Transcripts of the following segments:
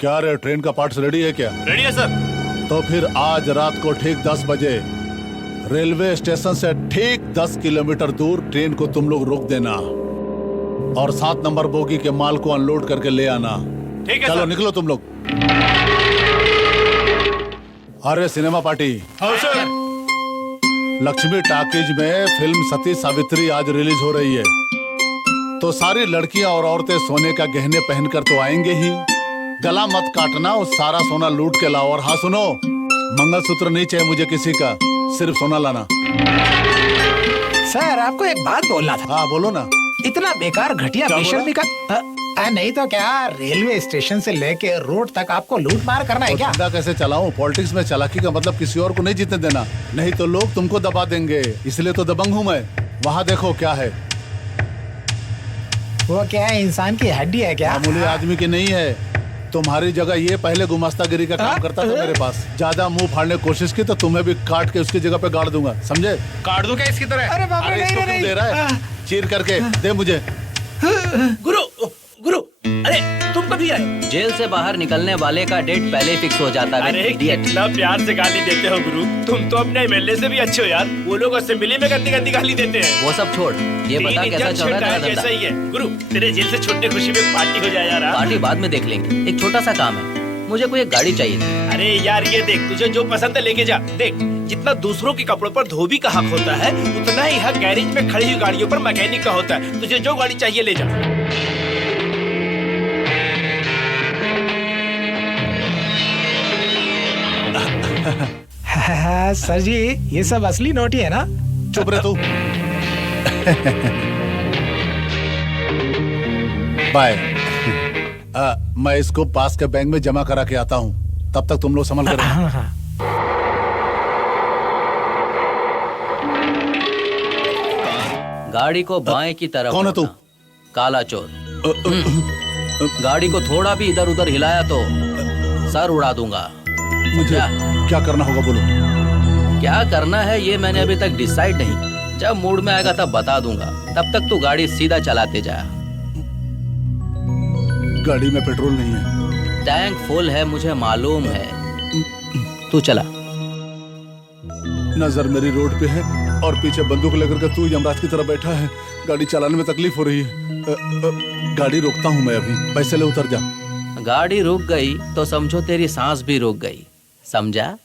क्या रे, ट्रेन का पार्ट्स रेडी है क्या? रेडी है सर। तो फिर आज रात को ठीक 10 बजे रेलवे स्टेशन से ठीक 10 किलोमीटर दूर ट्रेन को तुम लोग रोक देना और 7 नंबर बोगी के माल को अनलोड करके ले आना। ठीक है चलो सर। निकलो तुम लोग। अरे सिनेमा पार्टी, हाँ सर। लक्ष्मी टॉकीज में फिल्म सती सावित्री आज रिलीज हो रही है, तो सारी लड़कियां और औरतें सोने का गहने पहनकर तो आएंगे ही। गला मत काटना, उस सारा सोना लूट के लाओ। और हाँ सुनो, मंगलसूत्र नहीं चाहिए मुझे किसी का, सिर्फ सोना लाना। सर आपको एक बात बोलना था। हाँ बोलो ना। इतना बेकार घटिया क्या बेशर्मी का नहीं तो क्या, रेलवे स्टेशन से लेके रोड तक आपको लूट मार करना है क्या? धंधा कैसे चलाऊं? पॉलिटिक्स में चालाकी का मतलब किसी और को नहीं जीतने देना, नहीं तो लोग तुमको दबा देंगे। इसलिए तो दबंग हूँ मैं। वहाँ देखो क्या है। वो क्या है, इंसान की हड्डी है क्या? मामूली आदमी की नहीं है। तुम्हारी जगह ये पहले गुमास्तागिरी का काम करता था मेरे पास। ज्यादा मुंह फाड़ने की कोशिश की तो तुम्हें भी काट के उसकी जगह पे गाड़ दूंगा, समझे? काट दूं क्या इसकी तरह? अरे बाप रे, अरे इसको क्यों दे रहा है? चीर करके दे मुझे। गुरु गुरु, अरे तुम कभी आए? जेल से बाहर निकलने वाले का डेट पहले फिक्स हो जाता है। अरे कितना प्यार से गाली देते हो गुरु, तुम तो अपने एमएलए से भी अच्छे हो यार। वो लोग असेंबली में गंदी गंदी गाली देते हैं। वो सब छोड़, ये बता कैसा चल रहा है तेरा जैसा धंधा? ही है गुरु, तेरे जेल से छूटने खुशी में पार्टी हो जाए यार। हाँ? पार्टी बाद में देख लेंगे, एक छोटा सा काम है। मुझे कोई एक गाड़ी चाहिए थी। अरे यार ये देख, तुझे जो पसंद है लेके जा। देख, जितना दूसरों के कपड़ों पर धोबी का हक होता है, उतना ही हक गैरेज में खड़ी हुई गाड़ियों पर मैकेनिक का होता है। तुझे जो गाड़ी चाहिए ले जा। सर जी ये सब असली नोट ही है ना? चुप रहे तू। बाय। मैं इसको पास के बैंक में जमा करा के आता हूँ, तब तक तुम लोग संभल कर। हाँ, हाँ। गाड़ी को बाएं की तरफ कौन है तू? मोड़ना। काला चोर। गाड़ी को थोड़ा भी इधर उधर हिलाया तो सर उड़ा दूंगा। मुझे क्या करना होगा बोलो? क्या करना है ये मैंने अभी तक डिसाइड नहीं, जब मूड में आएगा तब बता दूंगा। तब तक तू गाड़ी सीधा चलाते जा। गाड़ी में पेट्रोल नहीं है। टैंक फुल है मुझे मालूम है, तू चला। नजर मेरी रोड पे है और पीछे बंदूक लेकर के तू यमराज की तरह बैठा है। गाड़ी चलाने में तकलीफ हो रही है। गाड़ी रोकता हूँ मैं अभी, पैसे ले उतर जा। गाड़ी रुक गई तो समझो तेरी सांस भी रुक गई, समझा?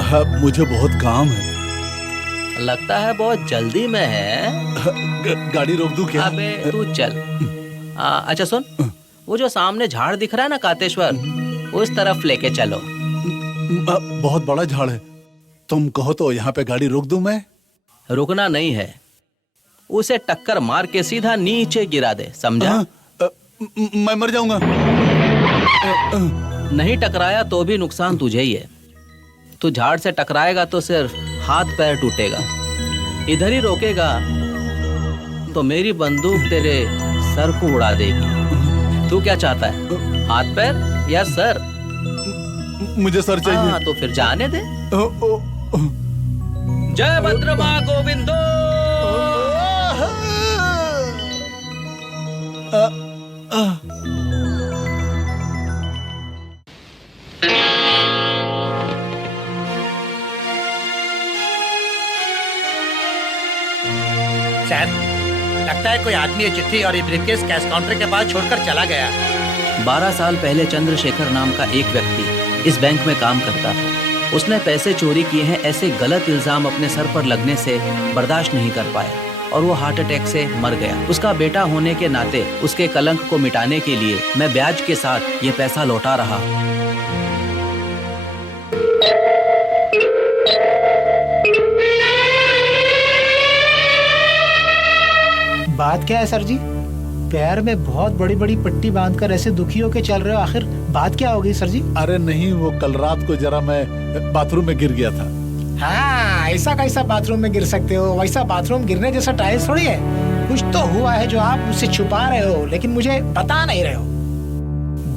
हाँ, मुझे बहुत काम है। लगता है बहुत जल्दी में है। गाड़ी रोक दूं क्या? अबे तू चल। अच्छा सुन, वो जो सामने झाड़ दिख रहा है ना कातेश्वर, उस तरफ लेके चलो। बहुत बड़ा झाड़ है, तुम कहो तो यहाँ पे गाड़ी रोक दूं मैं? रुकना नहीं है, उसे टक्कर मार के सीधा नीचे गिरा दे, समझा? मैं मर जाऊंगा। नहीं टकराया तो भी नुकसान तुझे ही है। तू झाड़ से टकराएगा तो सिर्फ हाथ पैर टूटेगा। इधर ही रोकेगा तो मेरी बंदूक तेरे सर को उड़ा देगी। तू क्या चाहता है, हाथ पैर या सर? मुझे सर चाहिए। हाँ तो फिर जाने दे। जय भद्रमा गोविंदो। सर, लगता है कोई आदमी ये चिट्ठी और ये ब्रीफकेस कैश काउंटर के पास छोड़कर चला गया। 12 साल पहले चंद्रशेखर नाम का एक व्यक्ति इस बैंक में काम करता था। उसने पैसे चोरी किए हैं ऐसे गलत इल्जाम अपने सर पर लगने से बर्दाश्त नहीं कर पाया और वो हार्ट अटैक से मर गया। उसका बेटा होने के नाते उसके कलंक को मिटाने के लिए मैं ब्याज के साथ ये पैसा लौटा रहा। बात क्या है सर जी? पैर में बहुत बड़ी बड़ी पट्टी बांधकर ऐसे दुखी होके चल रहे हो, आखिर बात क्या हो गई सर जी? अरे नहीं, वो कल रात को जरा मैं बाथरूम में गिर गया था। हाँ, ऐसा कैसा बाथरूम में गिर सकते हो? वैसा बाथरूम गिरने जैसा टाइल्स थोड़ी है। कुछ तो हुआ है जो आप मुझसे छुपा रहे हो, लेकिन मुझे बता नहीं रहे हो।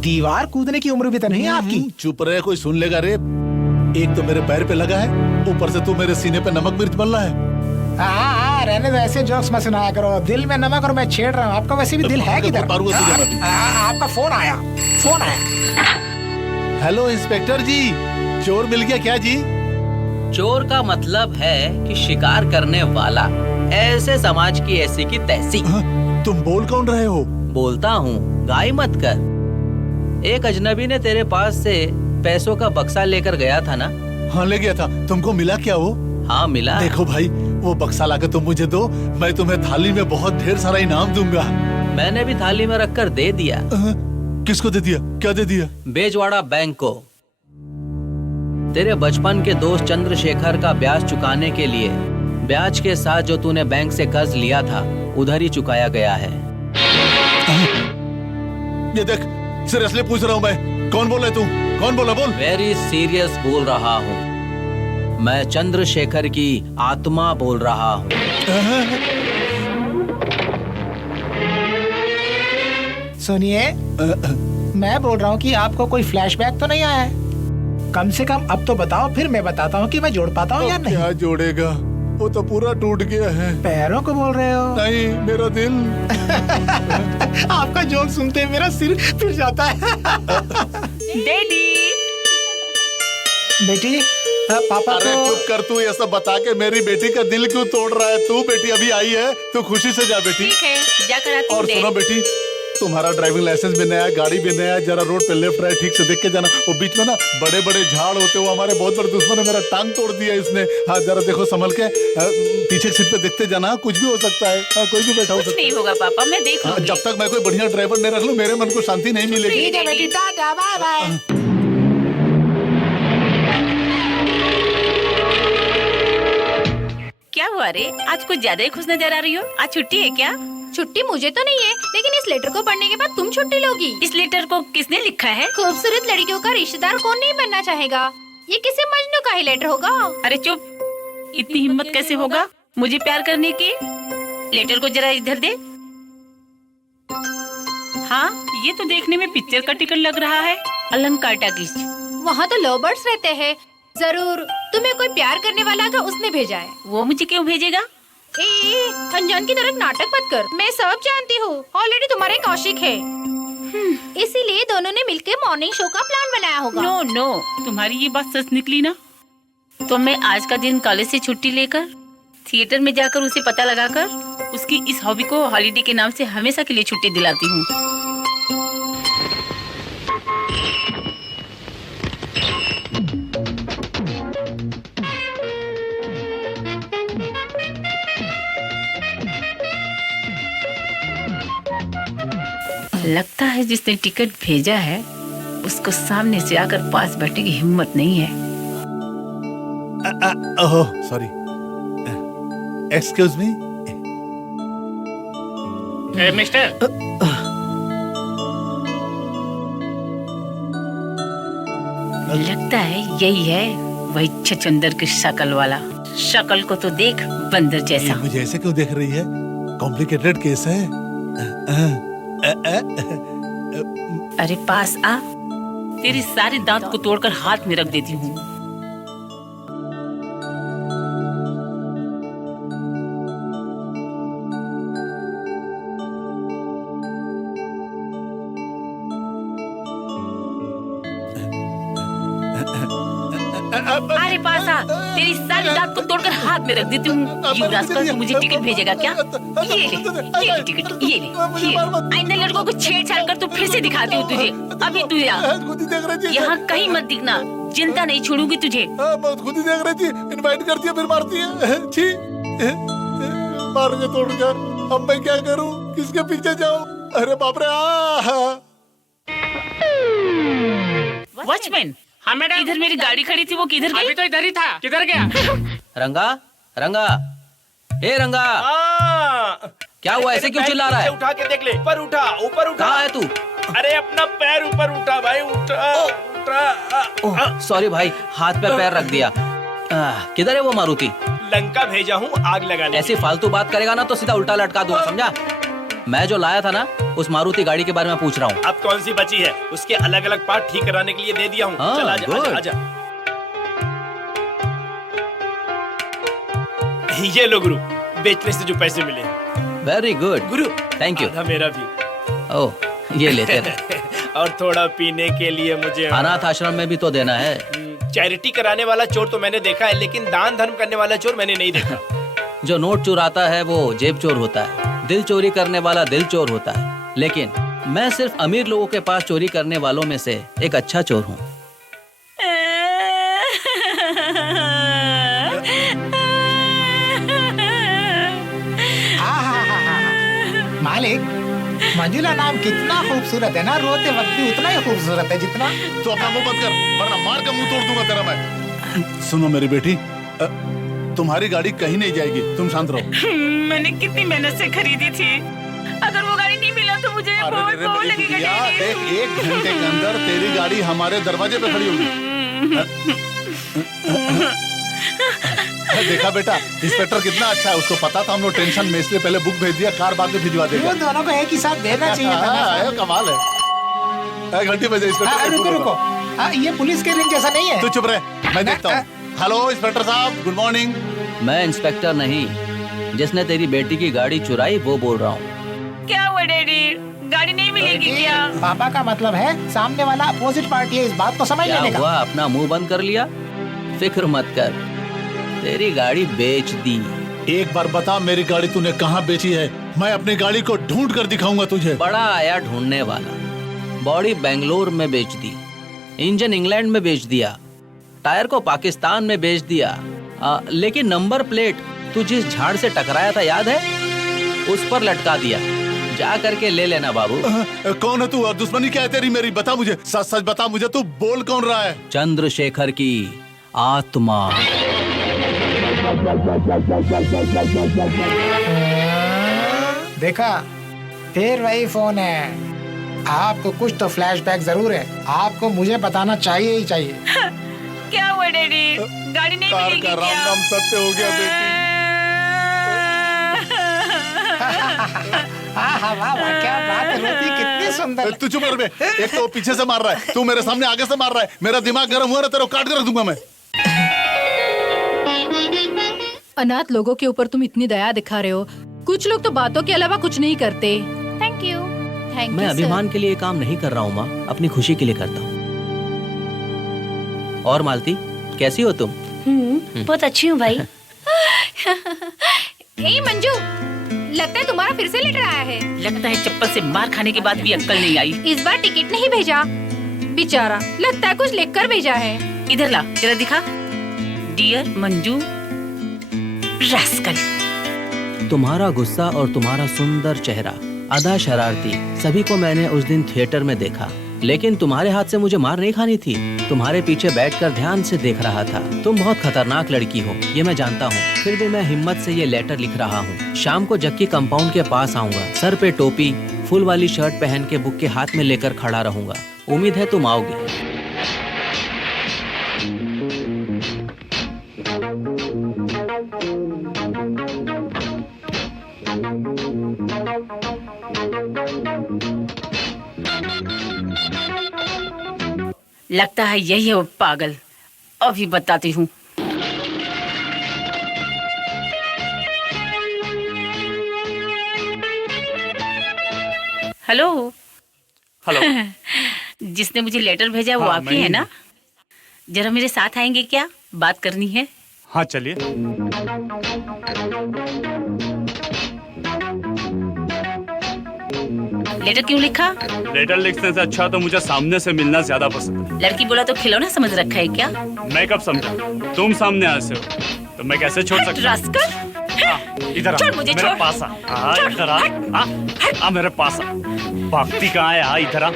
दीवार कूदने की उम्र भी तो नहीं है आपकी। चुप रहे, कोई सुन लेगा रे। एक तो मेरे पैर पे लगा है, ऊपर से तू मेरे सीने पे नमक मिर्च मल रहा है। हाँ, रहने दो, ऐसे जोक्स मत सुनाया करो। दिल में नमक और मैं छेड़ रहा हूँ। आपका वैसे भी दिल है किधर? आपका फोन आया। हेलो इंस्पेक्टर जी, चोर मिल गया क्या जी? चोर का मतलब है कि शिकार करने वाला, ऐसे समाज की ऐसी की तैसी। तुम बोल कौन रहे हो? बोलता हूँ, गाय मत कर। एक अजनबी ने तेरे पास से पैसों का बक्सा लेकर गया था ना? हाँ ले गया था। तुमको मिला क्या वो? हाँ मिला। देखो भाई, वो बक्सा लाकर तुम मुझे दो, मैं तुम्हें थाली में बहुत ढेर सारा इनाम दूंगा। मैंने भी थाली में रखकर दे दिया। किसको दे दिया? क्या दे दिया? बेजवाड़ा बैंक को। तेरे बचपन के दोस्त चंद्रशेखर का ब्याज चुकाने के लिए ब्याज के साथ जो तूने बैंक से कर्ज लिया था उधर ही चुकाया गया है। ये देख, सीरियसली पूछ रहा हूँ मैं। कौन बोले तू? कौन बोला? बोल। वेरी सीरियस बोल रहा हूँ। मैं चंद्रशेखर की आत्मा बोल रहा हूँ। सुनिए, मैं बोल रहा हूँ कि आपको कोई फ्लैशबैक तो नहीं आया है? कम से कम अब तो बताओ, फिर मैं बताता हूँ कि मैं जोड़ पाता हूँ या नहीं। क्या जोड़ेगा? वो तो पूरा टूट गया है। पैरों को बोल रहे हो? नहीं, मेरा दिल। आपका जोक सुनते मेरा सिर फिर जाता है। डैडी। बेटी, पापा अरे को। चुप कर तू, ये सब बता के मेरी बेटी का दिल क्यों तोड़ रहा है तू? बेटी अभी आई है, तू खुशी से जा बेटी। ठीक है, जाकर आती और हूँ। सुनो बेटी, तुम्हारा ड्राइविंग लाइसेंस भी नया है, गाड़ी भी नया है, जरा रोड पे लेफ्ट राइट ठीक से देख के जाना। वो बीच में ना बड़े बड़े झाड़ होते, वो हमारे बहुत बड़े दुश्मन है, मेरा टांग तोड़ दिया इसने। हाँ जरा देखो संभल के, पीछे सीट पे देखते जाना, कुछ भी हो सकता है। हाँ, कोई भी बैठा हो कुछ सकता नहीं होगा पापा, मैं देख है। लूंगी। जब तक मैं कोई बढ़िया ड्राइवर नहीं रख लूं, मेरे मन को शांति नहीं मिलेगी। ठीक है बेटी, टाटा बाय बाय। क्या हुआ रे, आज कुछ ज्यादा ही खुश नजर आ रही हो? आज छुट्टी है क्या? छुट्टी मुझे तो नहीं है, लेकिन इस लेटर को पढ़ने के बाद तुम छुट्टी लोगी। इस लेटर को किसने लिखा है? खूबसूरत लड़कियों का रिश्तेदार कौन नहीं बनना चाहेगा? ये किसी मजनू का ही लेटर होगा। अरे चुप, इतनी हिम्मत कैसे होगा मुझे प्यार करने की? लेटर को जरा इधर दे। हाँ, ये तो देखने में पिक्चर का टिकट लग रहा है। अलंकार टाकीज। वहाँ तो लव बर्ड्स रहते हैं। जरूर तुम्हें कोई प्यार करने वाला अगर उसने भेजा है। वो मुझे क्यों भेजेगा? अनजान की तरह नाटक मत कर, मैं सब जानती हूँ। ऑलरेडी तुम्हारे कौशिक है, इसीलिए दोनों ने मिलकर मॉर्निंग शो का प्लान बनाया होगा। नो नो, तुम्हारी ये बात सच निकली ना? तो मैं आज का दिन कॉलेज से छुट्टी लेकर थिएटर में जाकर उसे पता लगाकर उसकी इस हॉबी को हॉलीडे के नाम से हमेशा के लिए छुट्टी दिलाती हूँ। लगता है जिसने टिकट भेजा है उसको सामने से आकर पास बैठने की हिम्मत नहीं है। Oh sorry, excuse me. Mister, लगता है यही है वही छछंदर की शक्ल वाला। शक्ल को तो देख, बंदर ये जैसा। मुझे ऐसे क्यों देख रही है? कॉम्प्लिकेटेड केस है। अरे पास आ, तेरी सारे दांत को तोड़कर हाथ में रख देती हूँ। अरे पास आ, तेरी सारी दांत को तोड़कर हाथ में रख देती हूँ। युवराज पर तू मुझे टिकट भेजेगा क्या? ये ले टिकट, ये ले। आइंदा लड़कों को छेड़छाड़ कर तू फिर से दिखाती हूँ तुझे। अभी तू यहाँ कहीं मत दिखना, चिंता नहीं छोड़ूंगी तुझे। खुद ही देख रही थी, इनवाइट करती है फिर मारती है। छी, मार के तोड़ कर। अब मैं क्या करूँ, किसके पीछे जाऊँ? अरे बाप रे। वॉचमैन, हाँ मैडम, इधर मेरी गाड़ी खड़ी थी, वो किधर गई? अभी तो इधर ही था, किधर गया? रंगा, रंगा, ए रंगा, क्या हुआ? ऐसे क्यों चिल्ला रहा है? उठा के देख ले, ऊपर उठा, ऊपर उठा। कहाँ है तू? अरे अपना पैर ऊपर उठा भाई, उठा उठा। सॉरी भाई, हाथ पे पैर रख दिया। किधर है वो मारुति? लंका भेजा हूँ आग लगाने। ऐसी फालतू बात करेगा ना तो सीधा उल्टा लटका दूंगा, समझा? मैं जो लाया था ना, उस मारुति गाड़ी के बारे में पूछ रहा हूँ। अब कौन सी बची है? उसके अलग अलग पार्ट ठीक कराने के लिए दे दिया हूँ। चल आजा, आजा, आजा। ये लो गुरु, बेचने से जो पैसे मिले। Very good Guru thank you. आधा मेरा भी। ओह ये लेते रहे। और थोड़ा पीने के लिए मुझे अनाथ आश्रम में भी तो देना है। चैरिटी कराने वाला चोर तो मैंने देखा है, लेकिन दान धर्म करने वाला चोर मैंने नहीं देखा। जो नोट चुराता है वो जेब चोर होता है, दिल चोरी करने वाला दिल चोर होता है। लेकिन मैं सिर्फ अमीर लोगों के पास चोरी करने वालों में से एक अच्छा चोर हूँ। मालिक, मंजुला नाम कितना खूबसूरत है ना, रोते वक्त भी उतना ही खूबसूरत है जितना। तो अपना मुंह बंद कर, वरना मार का मुंह तोड़ दूंगा तेरा मैं। सुनो मेरी बेटी, तुम्हारी गाड़ी कहीं नहीं जाएगी, तुम शांत रहो। मैंने कितनी मेहनत से खरीदी थी, अगर वो गाड़ी नहीं मिला तो मुझे बहुत बहुत लगेगा डैडी। देख, 1 घंटे के अंदर तेरी गाड़ी हमारे दरवाजे पे खड़ी होगी। देखा बेटा, इंस्पेक्टर कितना अच्छा है, उसको पता था हम लोग टेंशन में, इसलिए पहले बुक भेज दिया, कार बाद में भिजवा देगा। दोनों को एक ही साथ देना चाहिए था। कमाल है। घंटी बजे इंस्पेक्टर। रुको रुको, ये पुलिस के रिंग जैसा नहीं है। तू चुप रहे, मैं देखता हूँ। हेलो इंस्पेक्टर साहब, गुड मॉर्निंग। मैं इंस्पेक्टर नहीं, जिसने तेरी बेटी की गाड़ी चुराई वो बोल रहा हूँ। क्या हुआ डैडी, गाड़ी नहीं मिलेगी क्या? पापा का मतलब है सामने वाला अपोजिट पार्टी है, इस बात को समझ क्या लेने का। हुआ, अपना मुंह बंद कर लिया? फिक्र मत कर, तेरी गाड़ी बेच दी। एक बार बता, मेरी गाड़ी तूने कहाँ बेची है? मैं अपनी गाड़ी को ढूंढ कर दिखाऊंगा तुझे। बड़ा आया ढूंढने वाला। बॉडी बेंगलोर में बेच दी, इंजन इंग्लैंड में बेच दिया, टायर को पाकिस्तान में बेच दिया, लेकिन नंबर प्लेट तू जिस झाड़ से टकराया था याद है, उस पर लटका दिया। जा करके ले लेना बाबू। कौन है तू और दुश्मनी क्या है तेरी मेरी? बता मुझे, सच सच बता मुझे, तू बोल कौन रहा है? चंद्रशेखर की आत्मा। देखा, फिर वही फोन है। आपको कुछ तो फ्लैशबैक जरूर है, आपको मुझे बताना चाहिए ही चाहिए। क्या हुआ डैडी, गाड़ी नहीं कार मिलेगी का राम क्या? नाम सत्य हो गया बेटी। वाह वाह, क्या बात है, रोती कितनी सुंदर। तू चुप कर बे। एक तो पीछे से मार रहा है, तू मेरे सामने आगे से मार रहा है। मेरा दिमाग गर्म हुआ ना, तेरे को काट कर रख दूंगा मैं। अनाथ लोगों के ऊपर तुम इतनी दया दिखा रहे हो। कुछ लोग तो बातों के अलावा कुछ नहीं करते। Thank you. थैंक मैं यू अभिमान के लिए काम नहीं कर रहा हूँ माँ, अपनी खुशी के लिए करता हूँ। और मालती, कैसी हो तुम? बहुत अच्छी हूँ भाई। ए मंजू, लगता है तुम्हारा फिर से लेटर आया है। लगता है चप्पल से मार खाने के बाद भी अक्ल नहीं आई। इस बार टिकट नहीं भेजा, बेचारा, लगता है कुछ लिखकर भेजा है। इधर ला, जरा दिखा। Dear Manju rascal. तुम्हारा गुस्सा और तुम्हारा सुंदर चेहरा, अदा शरारती, सभी को मैंने उस दिन थिएटर में देखा, लेकिन तुम्हारे हाथ से मुझे मार नहीं खानी थी। तुम्हारे पीछे बैठकर ध्यान से देख रहा था। तुम बहुत खतरनाक लड़की हो, ये मैं जानता हूँ, फिर भी मैं हिम्मत से ये लेटर लिख रहा हूँ। शाम को जक्की कंपाउंड के पास आऊंगा, सर पे टोपी, फुल वाली शर्ट पहन के बुक के हाथ में लेकर खड़ा रहूंगा। उम्मीद है तुम आओगी। लगता है यही है वो पागल। अभी बताती हूँ। हेलो। हेलो। जिसने मुझे लेटर भेजा वो आप ही है ना? जरा मेरे साथ आएंगे क्या? बात करनी है। हाँ चलिए। लेटर क्यों लिखा? लेटर लिखने से अच्छा तो मुझे सामने से मिलना ज्यादा पसंद है। लड़की बोला तो खिलौना समझ रखा है क्या? मैं कब समझा? तुम सामने आए हो तो मैं कैसे छोड़ सकता हूँ? रास्कल। इधर आ, छोड़ मुझे, मेरे छोड़। पास आ। इधर आ मेरे पास आ। भागती कहाँ है? इधर आ।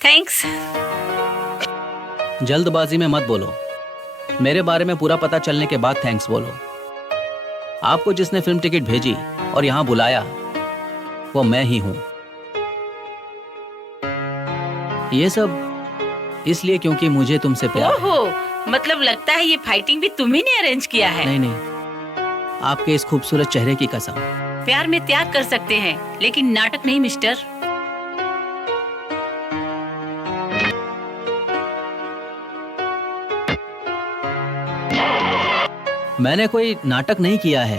थैंक्स। जल्दबाजी में मत बोलो। मेरे बारे में पूरा पता चलने के बाद थैंक्स बोलो। आपको जिसने फिल्म टिकट भेजी और यहाँ बुलाया वो मैं ही हूँ। ये सब इसलिए क्योंकि मुझे तुमसे प्यार है। ओहो, मतलब लगता है ये फाइटिंग भी तुम्ही ने अरेंज किया है। नहीं नहीं, आपके इस खूबसूरत चेहरे की कसम। प्यार में त्याग कर सकते हैं लेकिन नाटक नहीं मिस्टर। मैंने कोई नाटक नहीं किया है,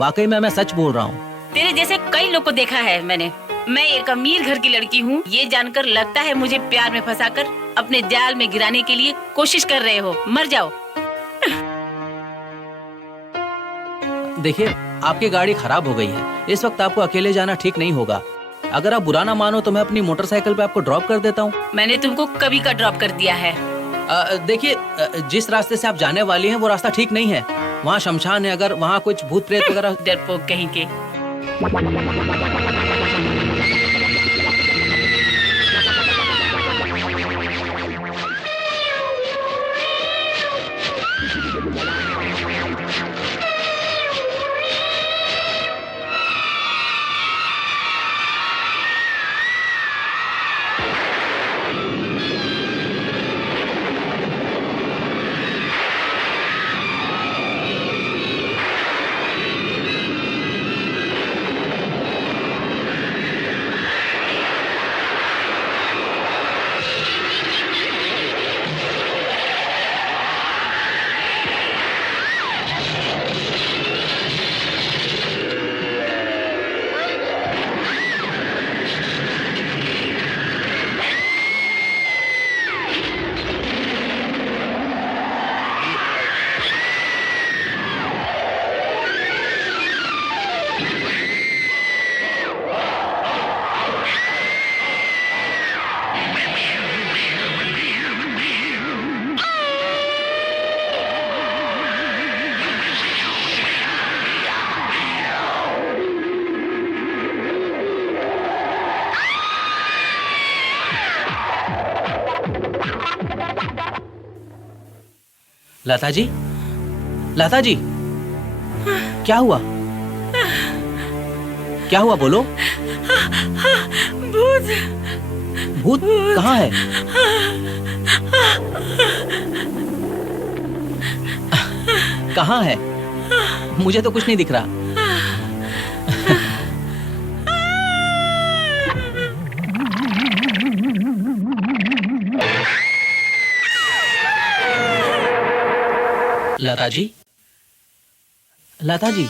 वाकई में मैं सच बोल रहा हूँ। तेरे जैसे कई लोग को देखा है मैंने। मैं एक अमीर घर की लड़की हूँ, ये जानकर लगता है मुझे प्यार में फंसाकर अपने जाल में गिराने के लिए कोशिश कर रहे हो। मर जाओ। देखिए, आपकी गाड़ी खराब हो गई है, इस वक्त आपको अकेले जाना ठीक नहीं होगा। अगर आप बुरा ना मानो तो मैं अपनी मोटरसाइकिल पे आपको ड्रॉप कर देता हूँ। मैंने तुमको कभी का ड्रॉप कर दिया है। देखिए, जिस रास्ते से आप जाने वाली हैं वो रास्ता ठीक नहीं है। वहाँ शमशान है, अगर वहाँ कुछ भूत प्रेत वगैरह। डरपोक कहीं के। लता जी, लता जी, क्या हुआ? क्या हुआ बोलो? भूत। भूत कहाँ है? कहाँ है? मुझे तो कुछ नहीं दिख रहा। लता जी, लता जी,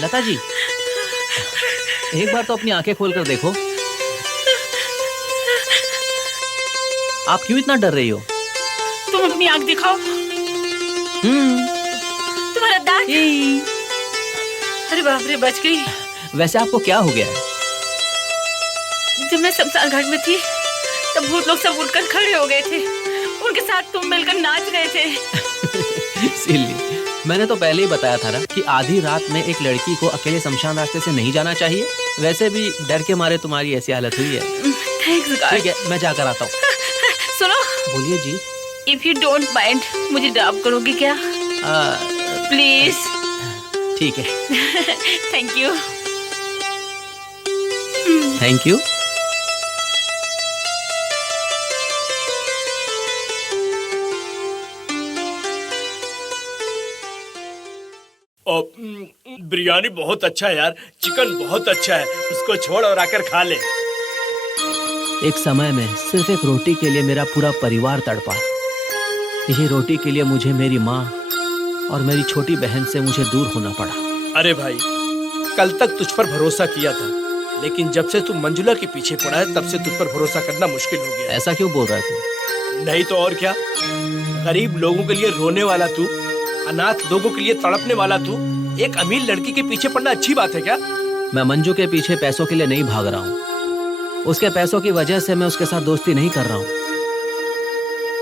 लता जी, एक बार तो अपनी आंखें खोलकर देखो। आप क्यों इतना डर रही हो? तुम अपनी आंख दिखाओ। तुम्हारा दांत। अरे बाप रे, बच गई। वैसे आपको क्या हो गया है? जब मैं शमशान घाट में थी तब भूत लोग सब उठकर खड़े हो गए थे। उनके साथ तुम मिलकर नाच रहे थे। सिल्ली, मैंने तो पहले ही बताया था ना कि आधी रात में एक लड़की को अकेले शमशान रास्ते से नहीं जाना चाहिए। वैसे भी डर के मारे तुम्हारी ऐसी हालत हुई है। Thanks God. ठीक है, मैं जाकर आता हूँ। सुनो। बोलिए जी। इफ यू डोंट माइंड, मुझे ड्रॉप करोगे क्या? प्लीज। ठीक है। Thank you. Thank you. Biryani बहुत अच्छा है यार, चिकन बहुत अच्छा है, उसको छोड़ और आकर खा ले। एक समय में सिर्फ एक रोटी के लिए मेरा पूरा परिवार तड़पा। यही रोटी के लिए मुझे मेरी माँ और मेरी छोटी बहन से मुझे दूर होना पड़ा। अरे भाई, कल तक तुझ पर भरोसा किया था, लेकिन जब से तू मंजुला के पीछे पड़ा है तब से तुझ पर भरोसा करना मुश्किल हो गया है। ऐसा क्यों बोल रहा तू? नहीं तो और क्या, गरीब लोगों के लिए रोने वाला तू, अनाथ लोगों के लिए तड़पने वाला तू, एक अमीर लड़की के पीछे पड़ना अच्छी बात है क्या? मैं मंजू के पीछे पैसों के लिए नहीं भाग रहा हूँ। उसके पैसों की वजह से मैं उसके साथ दोस्ती नहीं कर रहा हूँ।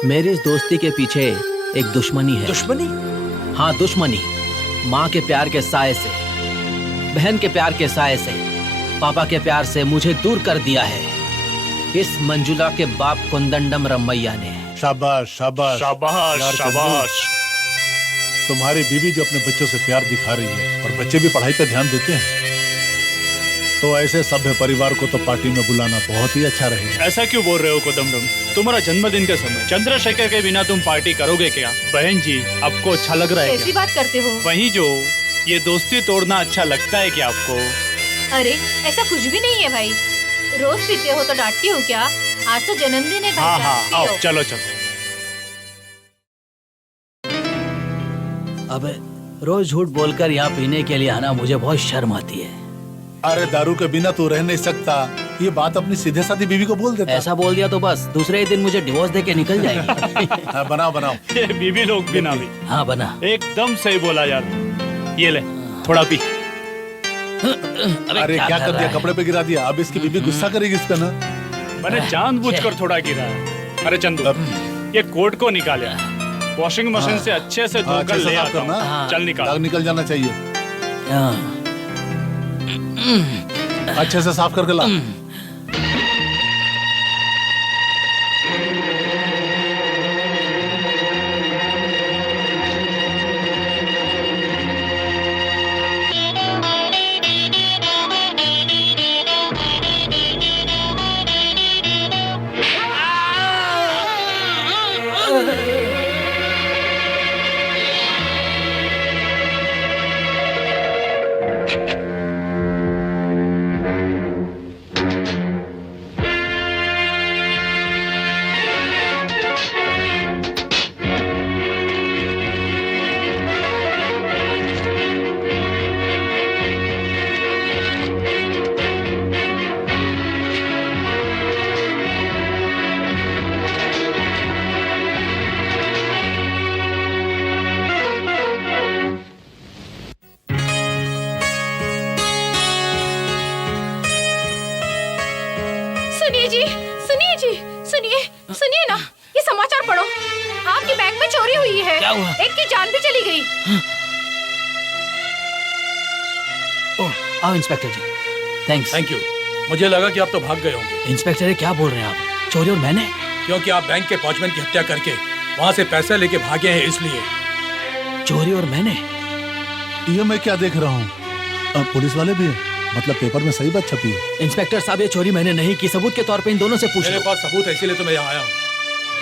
मेरी इस दोस्ती के पीछे एक दुश्मनी है। दुश्मनी? हाँ, दुश्मनी। माँ के प्यार के साए से, बहन के प्यार के साए से, पापा के प्यार से मुझे दूर कर दिया है इस मंजुला के बाप कुंदंडम रमैया ने। शाबाश शाबाश शाबाश यार शाबाश। तुम्हारी बीवी जो अपने बच्चों से प्यार दिखा रही है और बच्चे भी पढ़ाई पे ध्यान देते हैं, तो ऐसे सभ्य परिवार को तो पार्टी में बुलाना बहुत ही अच्छा रहेगा। ऐसा क्यों बोल रहे हो कोदंडम? तुम्हारा जन्मदिन का समय, चंद्रशेखर के बिना तुम पार्टी करोगे क्या? बहन जी, आपको अच्छा लग रहा है कैसी क्या? बात करते हो? वहीं जो ये दोस्ती तोड़ना अच्छा लगता है क्या आपको? अरे ऐसा कुछ भी नहीं है भाई, रोज पीते हो तो डांटती हो क्या? आज तो जन्मदिन है हाँ भाई, हाँ, पियो। आओ चलो चलो। अबे रोज झूठ बोलकर यहाँ पीने के लिए आना मुझे बहुत शर्म आती है। अरे दारू के बिना तू रह नहीं सकता, ये बात अपनी सीधे साधी बीवी को बोल देता। ऐसा बोल दिया तो बस दूसरे ही दिन मुझे डिवोर्स दे के निकल जाएगी। हाँ, बनाओ बनाओ। ये बीबी लोग भी ना भी। हाँ बना। एकदम सही बोला यार। ये ले थोड़ा पी। अरे क्या कर दिया, कपड़े पे गिरा दिया। अब इसकी बीबी गुस्सा करेगी इस पे ना। मैंने जानबूझकर थोड़ा गिरा है। अरे चंदू, ये कोट को निकाले, वॉशिंग मशीन से अच्छे से धोकर अच्छे से ले साफ आता करना। हूँ। चल निकाल। दाग निकल जाना चाहिए। हाँ। अच्छे से साफ करके ला। सुनिए जी, सुनिए जी, सुनिए, सुनिए ना, ये समाचार पढ़ो। आपके बैंक में चोरी हुई है। क्या हुआ? एक की जान भी चली गई। ओह, आओ inspector ji. Thanks. Thank you. मुझे लगा कि आप तो भाग गए होंगे, इंस्पेक्टर ये क्या बोल रहे हैं आप? चोरी और मैंने? क्योंकि आप बैंक के वॉचमैन की हत्या करके वहाँ से पैसे लेके भागे हैं, इसलिए। चोरी और मैंने? ये मैं क्या देख रहा हूँ? पुलिस वाले भी हैं, मतलब पेपर में सही बात छपी है। इंस्पेक्टर साहब, ये चोरी मैंने नहीं की। सबूत के तौर पे इन दोनों से पूछ मेरे लो। पास सबूत है, इसीलिए तो मैं यहाँ आया हूँ।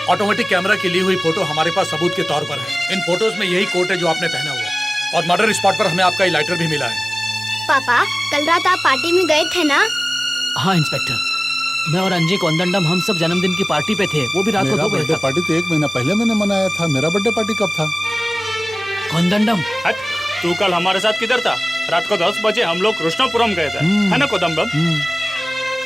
ऑटोमेटिक कैमरा की ली हुई फोटो हमारे पास सबूत के तौर पर है। इन फोटोज में यही कोट है जो आपने पहना हुआ है, और मर्डर स्पॉट पर हमें आपका लाइटर भी मिला है। पापा, कल रात आप पार्टी में गए थे ना? हाँ इंस्पेक्टर, मैं और अंजी कोंदंडम हम सब जन्मदिन की पार्टी पे थे, वो भी रात को मेरा 2 बजे बर्थडे तक। पार्टी तो 1 महीना पहले मैंने मनाया था। मेरा बर्थडे पार्टी कब था? कोंदंडम, हट, तू कल हमारे साथ किधर था? रात को 10 बजे हम लोग कृष्णापुरम गए थे, है ना कोदंडम?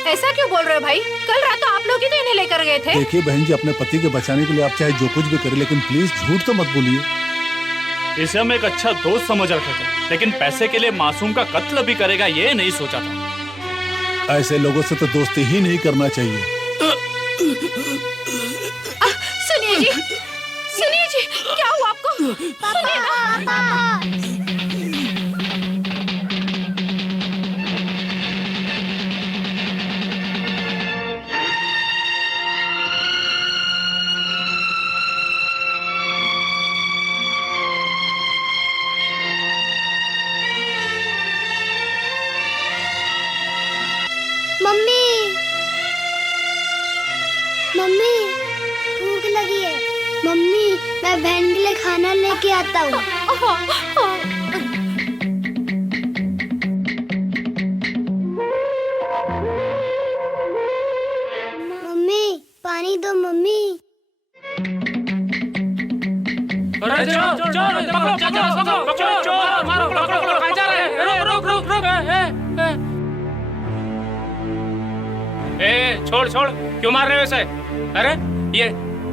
ऐसा क्यों बोल रहे हो भाई? कल रात तो आप लोग ही तो इन्हें लेकर गए थे। देखिए बहन जी, अपने पति के बचाने के लिए आप चाहे जो कुछ भी करें, लेकिन प्लीज झूठ तो मत बोलिए। इसे हम एक अच्छा दोस्त समझ रखे थे, लेकिन पैसे के लिए मासूम का कत्ल भी करेगा ये नहीं सोचा था। ऐसे लोगों से तो दोस्ती ही नहीं करना चाहिए। सुनिए जी, सुनिए जी, क्या हुआ आपको? सुनिए ना। मम्मी, मम्मी, भूख लगी है। मम्मी, मैं बहन के लिए खाना लेके आता हूँ। पानी दो मम्मी। छोड़ छोड़, क्यों मार रहे हो इसे? अरे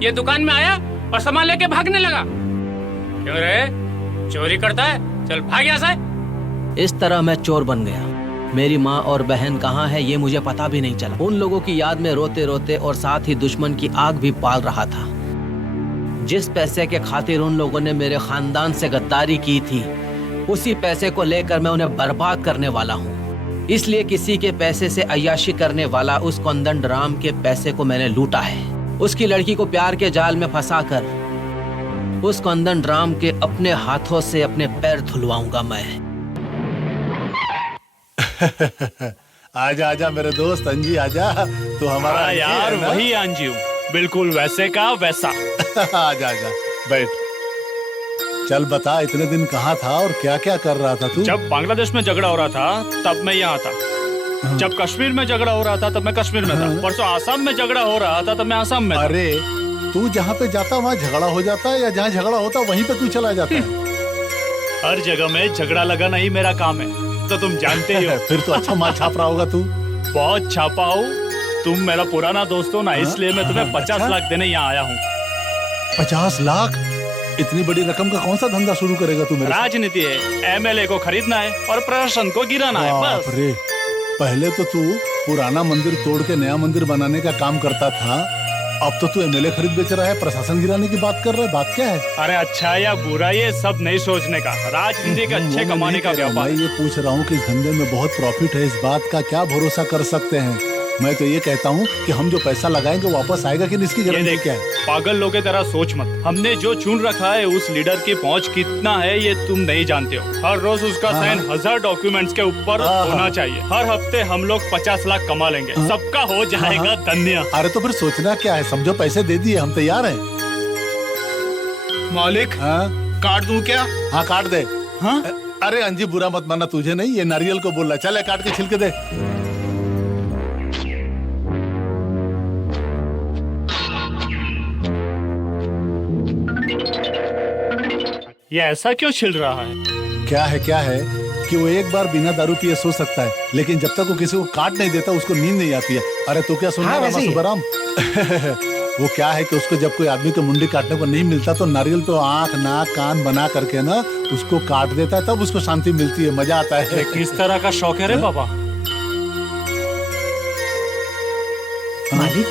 ये दुकान में आया और सामान लेके भागने लगा। क्यों रे, चोरी करता है? चल भाग यहाँ से। इस तरह मैं चोर बन गया। मेरी माँ और बहन कहाँ है ये मुझे पता भी नहीं चला। उन लोगों की याद में रोते रोते और साथ ही दुश्मन की आग भी पाल रहा था। जिस पैसे के खातिर उन लोगों ने मेरे खानदान से गद्दारी की थी, उसी पैसे को लेकर मैं उन्हें बर्बाद करने वाला हूँ। इसलिए किसी के पैसे से अय्याशी करने वाला उस कोदंड राम के पैसे को मैंने लूटा है। उसकी लड़की को प्यार के जाल में फंसाकर उस कोदंड राम के अपने हाथों से अपने पैर धुलवाऊंगा मैं। आजा आजा मेरे दोस्त अंजी, आजा। तो हमारा अंजी यार है ना? वही अंजी हूँ, बिल्कुल वैसे का वैसा। आजा आजा बैठ। चल बता, इतने दिन कहाँ था और क्या क्या कर रहा था तू? जब बांग्लादेश में झगड़ा हो रहा था तब मैं यहाँ था। जब कश्मीर में झगड़ा हो रहा था तब मैं कश्मीर में था। परसों आसाम में झगड़ा हो रहा था तब मैं आसाम में था। अरे तू जहाँ पे जाता वहाँ झगड़ा हो जाता है, या जहाँ झगड़ा होता वहीं पे तू चला जाता है? हर जगह में झगड़ा लगाना ही मेरा काम है, तो तुम जानते ही हो। फिर तो अच्छा माल छाप रहा होगा तू। बहुत छापा हूँ। तुम मेरा पुराना दोस्त हो ना, इसलिए मैं तुम्हें 50 लाख देने यहाँ आया हूँ। 50 लाख? इतनी बड़ी रकम का कौन सा धंधा शुरू करेगा तू मेरे साथ? राजनीति है, एमएलए को खरीदना है और प्रशासन को गिराना है, बस। अरे पहले तो तू पुराना मंदिर तोड़ के नया मंदिर बनाने का काम करता था, अब तो तू एमएलए खरीद बेच रहा है, प्रशासन गिराने की बात कर रहा है। बात क्या है? अरे अच्छा या बुरा ये सब नहीं सोचने का, राजनीति का अच्छे कमाने का व्यापार। मैं ये पूछ रहा हूँ कि इस धंधे में बहुत प्रॉफिट है, इस बात का क्या भरोसा कर सकते हैं? मैं तो ये कहता हूँ कि हम जो पैसा लगाएंगे वापस आएगा कि नहीं, इसकी गारंटी क्या है? पागल लोगों की तरह सोच मत। हमने जो चुन रखा है उस लीडर की पहुंच कितना है ये तुम नहीं जानते हो। हर रोज उसका साइन 1000 डॉक्यूमेंट्स के ऊपर होना चाहिए। हर हफ्ते हम लोग 50 लाख कमा लेंगे, सबका हो जाएगा धन्य। अरे तो फिर सोचना क्या है? समझो पैसे दे दिए, हम तैयार हैं। मालिक, काट दूं क्या? हाँ काट दे। हाँ? अरे अंजी बुरा मत मानना, तुझे नहीं, ये नारियल को बोल रहा। चल काट के छिलके दे। ये ऐसा क्यों छिल रहा है? क्या है कि वो एक बार बिना दारू पिए सो सकता है, लेकिन जब तक वो किसी को काट नहीं देता उसको नींद नहीं आती है। अरे तो क्या सुन रहा है सुबराम? वो क्या है कि उसको जब कोई आदमी को मुंडी काटने को नहीं मिलता तो नारियल पे आंख नाक कान बना करके ना उसको काट देता है, तब उसको शांति मिलती है, मजा आता है। किस तरह का शौक है रे बाबा? मालिक,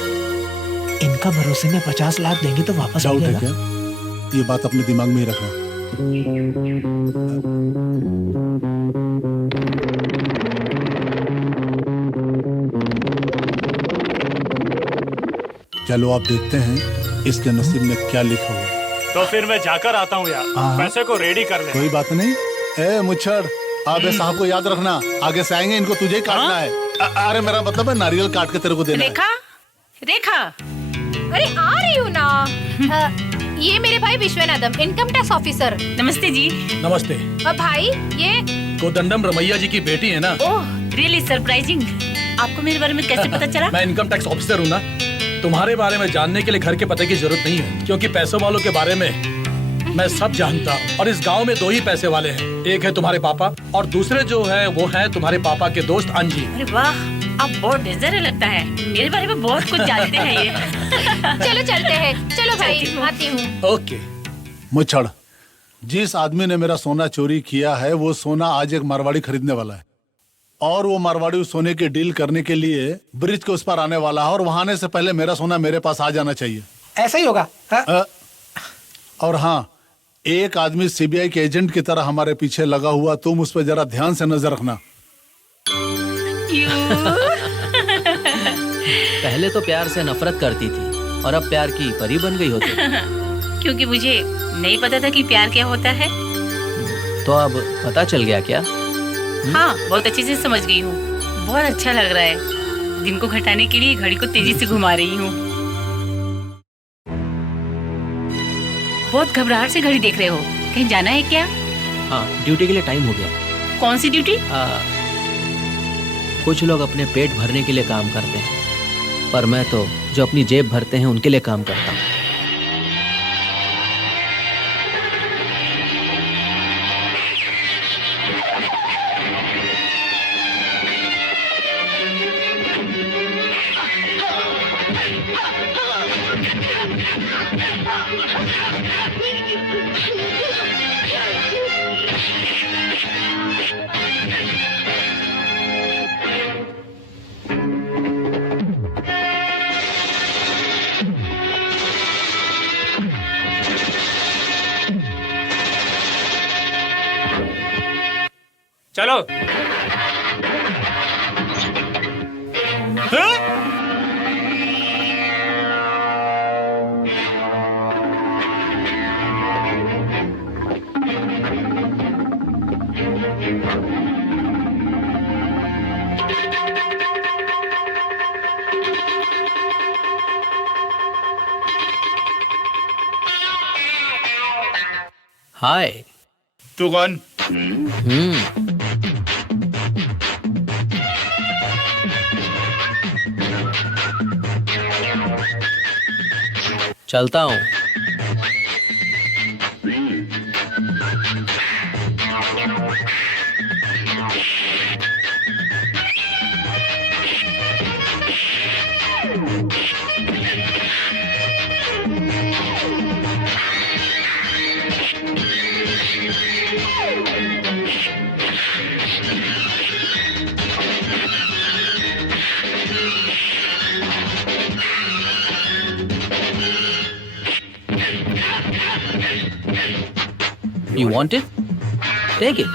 इनका भरोसे में 50 लाख देंगे तो वापस डाउट है मिलेगा। क्या? ये बात अपने दिमाग में ही रखना। चलो आप देखते हैं इसके नसीब में क्या लिखा हुआ। तो फिर मैं जाकर आता हूँ यार, पैसे को रेडी कर ले। कोई बात नहीं। ए मुच्छड़, आबे साहब को याद रखना, आगे से आएंगे इनको तुझे ही काटना है। अरे मेरा मतलब है नारियल काट के तेरे को देना है। रेखा, रेखा, अरे आ रही हूँ ना। ये मेरे भाई विश्वनाथम, इनकम टैक्स ऑफिसर। नमस्ते जी। नमस्ते। और भाई ये कोदंडम रमैया जी की बेटी है ना? ओह, रियली सरप्राइजिंग। आपको मेरे बारे में कैसे पता चला? मैं इनकम टैक्स ऑफिसर हूँ ना। तुम्हारे बारे में जानने के लिए घर के पते की जरूरत नहीं है, क्योंकि पैसों वालों के बारे में मैं सब जानता हूँ। और इस गांव में 2 ही पैसे वाले हैं, एक है तुम्हारे पापा और दूसरे जो है वो है तुम्हारे पापा के दोस्त अंजी। अरे वाह, आप बहुत डेंजर लगता है, मेरे बारे में बहुत कुछ जानते हैं ये। चलो चलते हैं। चलो भाई, आती हूँ। ओके। मुच्छड़, जिस आदमी ने मेरा सोना चोरी किया है वो सोना आज एक मारवाड़ी खरीदने वाला है, और वो मारवाड़ी उस सोने की डील करने के लिए ब्रिज के उस पार आने वाला है, और वहां आने से पहले मेरा सोना मेरे पास आ जाना चाहिए। ऐसा ही होगा। और हाँ, एक आदमी सीबीआई के एजेंट की तरह हमारे पीछे लगा हुआ, तुम उस पर जरा ध्यान से नजर रखना। पहले तो प्यार से नफरत करती थी और अब प्यार की परी बन गई होती। क्योंकि मुझे नहीं पता था कि प्यार क्या होता है। तो अब पता चल गया क्या? हाँ, बहुत अच्छे से समझ गई हूँ। बहुत अच्छा लग रहा है। दिन को घटाने के लिए घड़ी को तेजी से घुमा रही हूँ। बहुत घबराहट से घड़ी देख रहे हो, कहीं जाना है क्या? हाँ, ड्यूटी के लिए टाइम हो गया। कौन सी ड्यूटी? कुछ लोग अपने पेट भरने के लिए काम करते हैं, पर मैं तो जो अपनी जेब भरते हैं उनके लिए काम करता हूँ। चलो। हाय। तू कौन? चलता हूँ। You want it? Take it.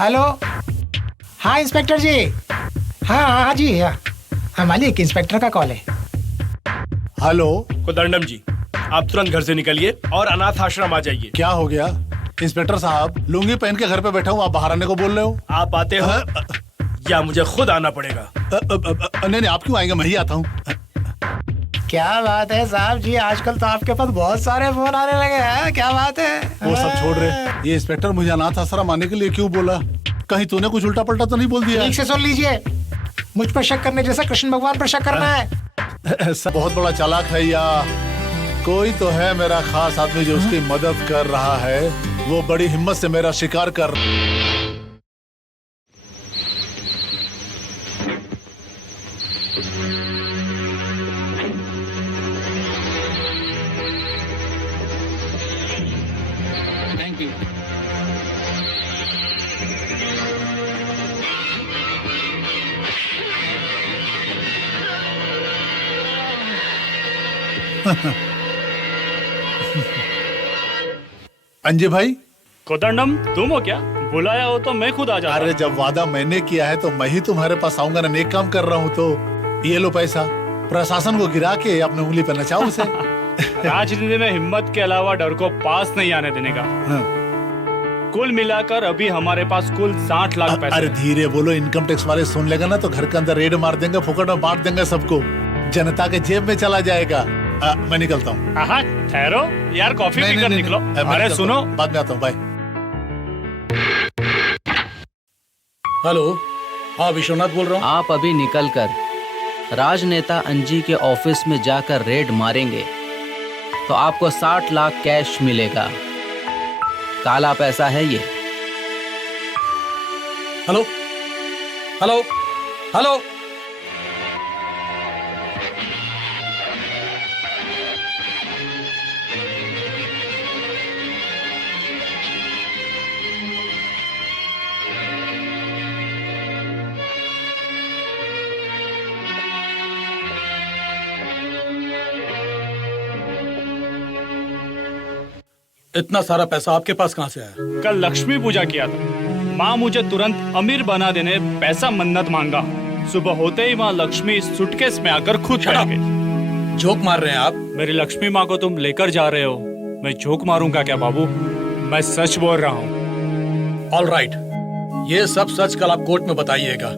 Hello. हाँ इंस्पेक्टर जी। हाँ हाँ जी। हाँ मालिक, इंस्पेक्टर का कॉल है। हेलो। कोदंडम जी, आप तुरंत घर से निकलिए और अनाथ आश्रम आ जाइए। क्या हो गया इंस्पेक्टर साहब? लुंगी पहन के घर पे बैठा हूँ, आप बाहर आने को बोल रहे हो? आप आते हो या मुझे खुद आना पड़ेगा? नहीं आप क्यों आएंगे, मैं ही आता हूँ। क्या बात है साहब जी, आजकल तो आपके पास बहुत सारे फोन आने लगे हैं। क्या बात है? वो सब छोड़ रहे, ये इंस्पेक्टर मुझे अनाथ आश्रम आने के लिए क्यों बोला? कहीं तूने कुछ उल्टा पलटा तो नहीं बोल दिया? ठीक से सुन लीजिए, मुझ पर शक करने जैसा कृष्ण भगवान पर शक करना है। बहुत बड़ा चालाक है या कोई तो है मेरा खास आदमी जो उसकी मदद कर रहा है। वो बड़ी हिम्मत से मेरा शिकार कर। Thank you. अंजे भाई। कोदंडम, तुम हो क्या? बुलाया हो तो मैं खुद आ जाता। अरे जब वादा मैंने किया है तो मैं ही तुम्हारे पास आऊंगा ना। नेक काम कर रहा हूँ तो ये लो पैसा। प्रशासन को गिरा के अपने उंगली पर नचाओ उसे। राजनीति में हिम्मत के अलावा डर को पास नहीं आने देने का। हाँ। कुल मिलाकर अभी हमारे पास कुल 60 लाख पैसे। अरे धीरे बोलो, इनकम टैक्स वाले सुन लेगा ना तो घर के अंदर रेड मार देंगे, फुकट में बांट देंगे सबको, जनता के जेब में चला जाएगा। मैं निकलता हूँ। ठहरो यार, कॉफी पीकर निकलो। अरे सुनो, बाद में आता हूँ, बाय। हेलो, हाँ विश्वनाथ बोल रहा हूँ। आप अभी निकलकर राजनेता अंजी के ऑफिस में जाकर रेड मारेंगे तो आपको 60 लाख कैश मिलेगा। काला पैसा है ये। हेलो हेलो हेलो, इतना सारा पैसा आपके पास कहाँ से आया? कल लक्ष्मी पूजा किया था, माँ मुझे तुरंत अमीर बना देने पैसा मन्नत मांगा। सुबह होते ही माँ लक्ष्मी सूटकेस में आकर खुद बैठ गई। जोक मार रहे हैं आप? मेरी लक्ष्मी माँ को तुम लेकर जा रहे हो, मैं जोक मारूंगा क्या बाबू? मैं सच बोल रहा हूँ। ऑल राइट, ये सब सच कल आप कोर्ट में बताइएगा।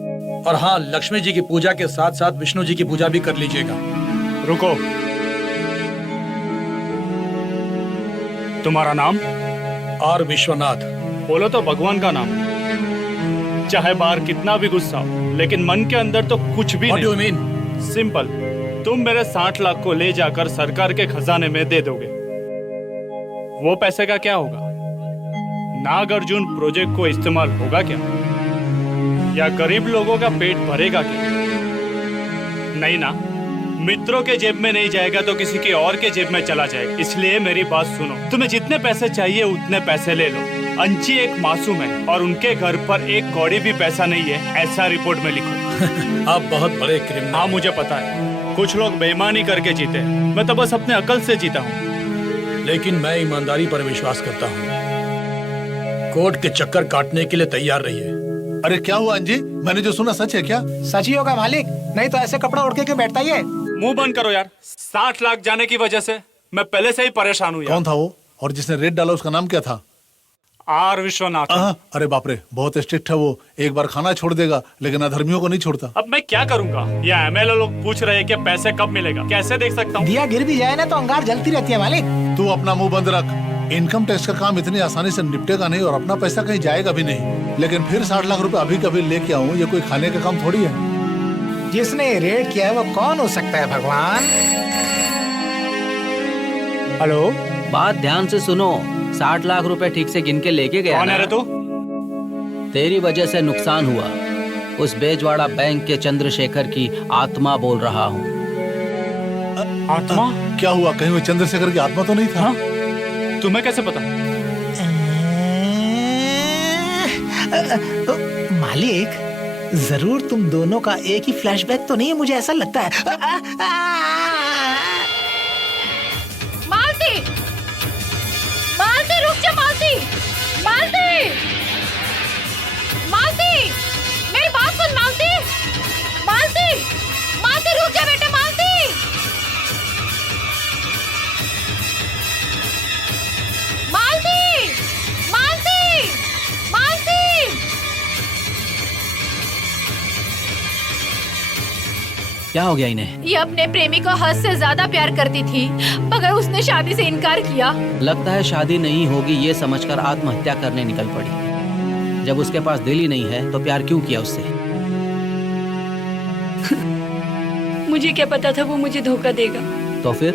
और हाँ, लक्ष्मी जी की पूजा के साथ साथ विष्णु जी की पूजा भी कर लीजिएगा। रुको, तुम्हारा नाम? आर विश्वनाथ। बोलो तो भगवान का नाम। चाहे बाहर कितना भी गुस्सा हो, लेकिन मन के अंदर तो कुछ भी नहीं। What do you mean? Simple, तुम मेरे 60 लाख को ले जाकर सरकार के खजाने में दे दोगे। वो पैसे का क्या होगा? नागार्जुन प्रोजेक्ट को इस्तेमाल होगा क्या? या गरीब लोगों का पेट भरेगा क्या? नहीं ना, मित्रों के जेब में नहीं जाएगा तो किसी के और के जेब में चला जाएगा। इसलिए मेरी बात सुनो, तुम्हें जितने पैसे चाहिए उतने पैसे ले लो। अंची एक मासूम है और उनके घर पर एक कौड़ी भी पैसा नहीं है, ऐसा रिपोर्ट में लिखो। आप बहुत बड़े क्रिमिनल। हाँ मुझे पता है, कुछ लोग बेईमानी करके जीते, मैं तो बस अपने अकल से जीता हूँ। लेकिन मैं ईमानदारी पर विश्वास करता हूँ। कोर्ट के चक्कर काटने के लिए तैयार रहिए। अरे क्या हुआ अंजी, मैंने जो सुना सच है क्या? सच ही होगा मालिक, नहीं तो ऐसे कपड़ा उड़ के क्यों बैठता है? मुंह बंद करो यार। 60 लाख जाने की वजह से मैं पहले से ही परेशान हूँ। कौन था वो, और जिसने रेड डाला उसका नाम क्या था? आर विश्वनाथ। अरे बाप रे, बहुत स्ट्रिक्ट है वो, एक बार खाना छोड़ देगा लेकिन अधर्मियों को नहीं छोड़ता। अब मैं क्या करूंगा? ये एमएलए लोग पूछ रहे हैं कि पैसे कब मिलेगा, कैसे देख सकता हूँ? दिया गिर भी जाए ना तो अंगार जलती रहती है मालिक। तू अपना मुंह बंद रख। इनकम टैक्स का काम इतनी आसानी से निपटेगा नहीं और अपना पैसा कहीं जाएगा भी नहीं। लेकिन फिर 60 लाख रुपए अभी कभी लेके आऊँ, ये कोई खाने का काम थोड़ी है। जिसने रेड किया है वो कौन हो सकता है भगवान? हेलो, बात ध्यान से सुनो। 60 लाख रुपए ठीक से गिन के लेके गया। कौन है रे तू? तेरी वजह से नुकसान हुआ। उस बेजवाड़ा बैंक के चंद्रशेखर की आत्मा बोल रहा हूँ। आत्मा? क्या हुआ, कहीं वो चंद्रशेखर की आत्मा तो नहीं था? हाँ? तुम्हें कैसे पता? मालिक, जरूर तुम दोनों का एक ही फ्लैशबैक तो नहीं है, मुझे ऐसा लगता है। मालती, मालती रुक जा, मालती, मालती, मालती, मेरी बात सुन मालती, मालती, मालती रुक जा बेटे, मालती, मालती, मालती, मालती। क्या हो गया इन्हें? ये अपने प्रेमी को हद से ज्यादा प्यार करती थी, मगर उसने शादी से इनकार किया। लगता है शादी नहीं होगी ये समझकर आत्महत्या करने निकल पड़ी। जब उसके पास दिल ही नहीं है तो प्यार क्यों किया उससे? मुझे क्या पता था वो मुझे धोखा देगा। तो फिर?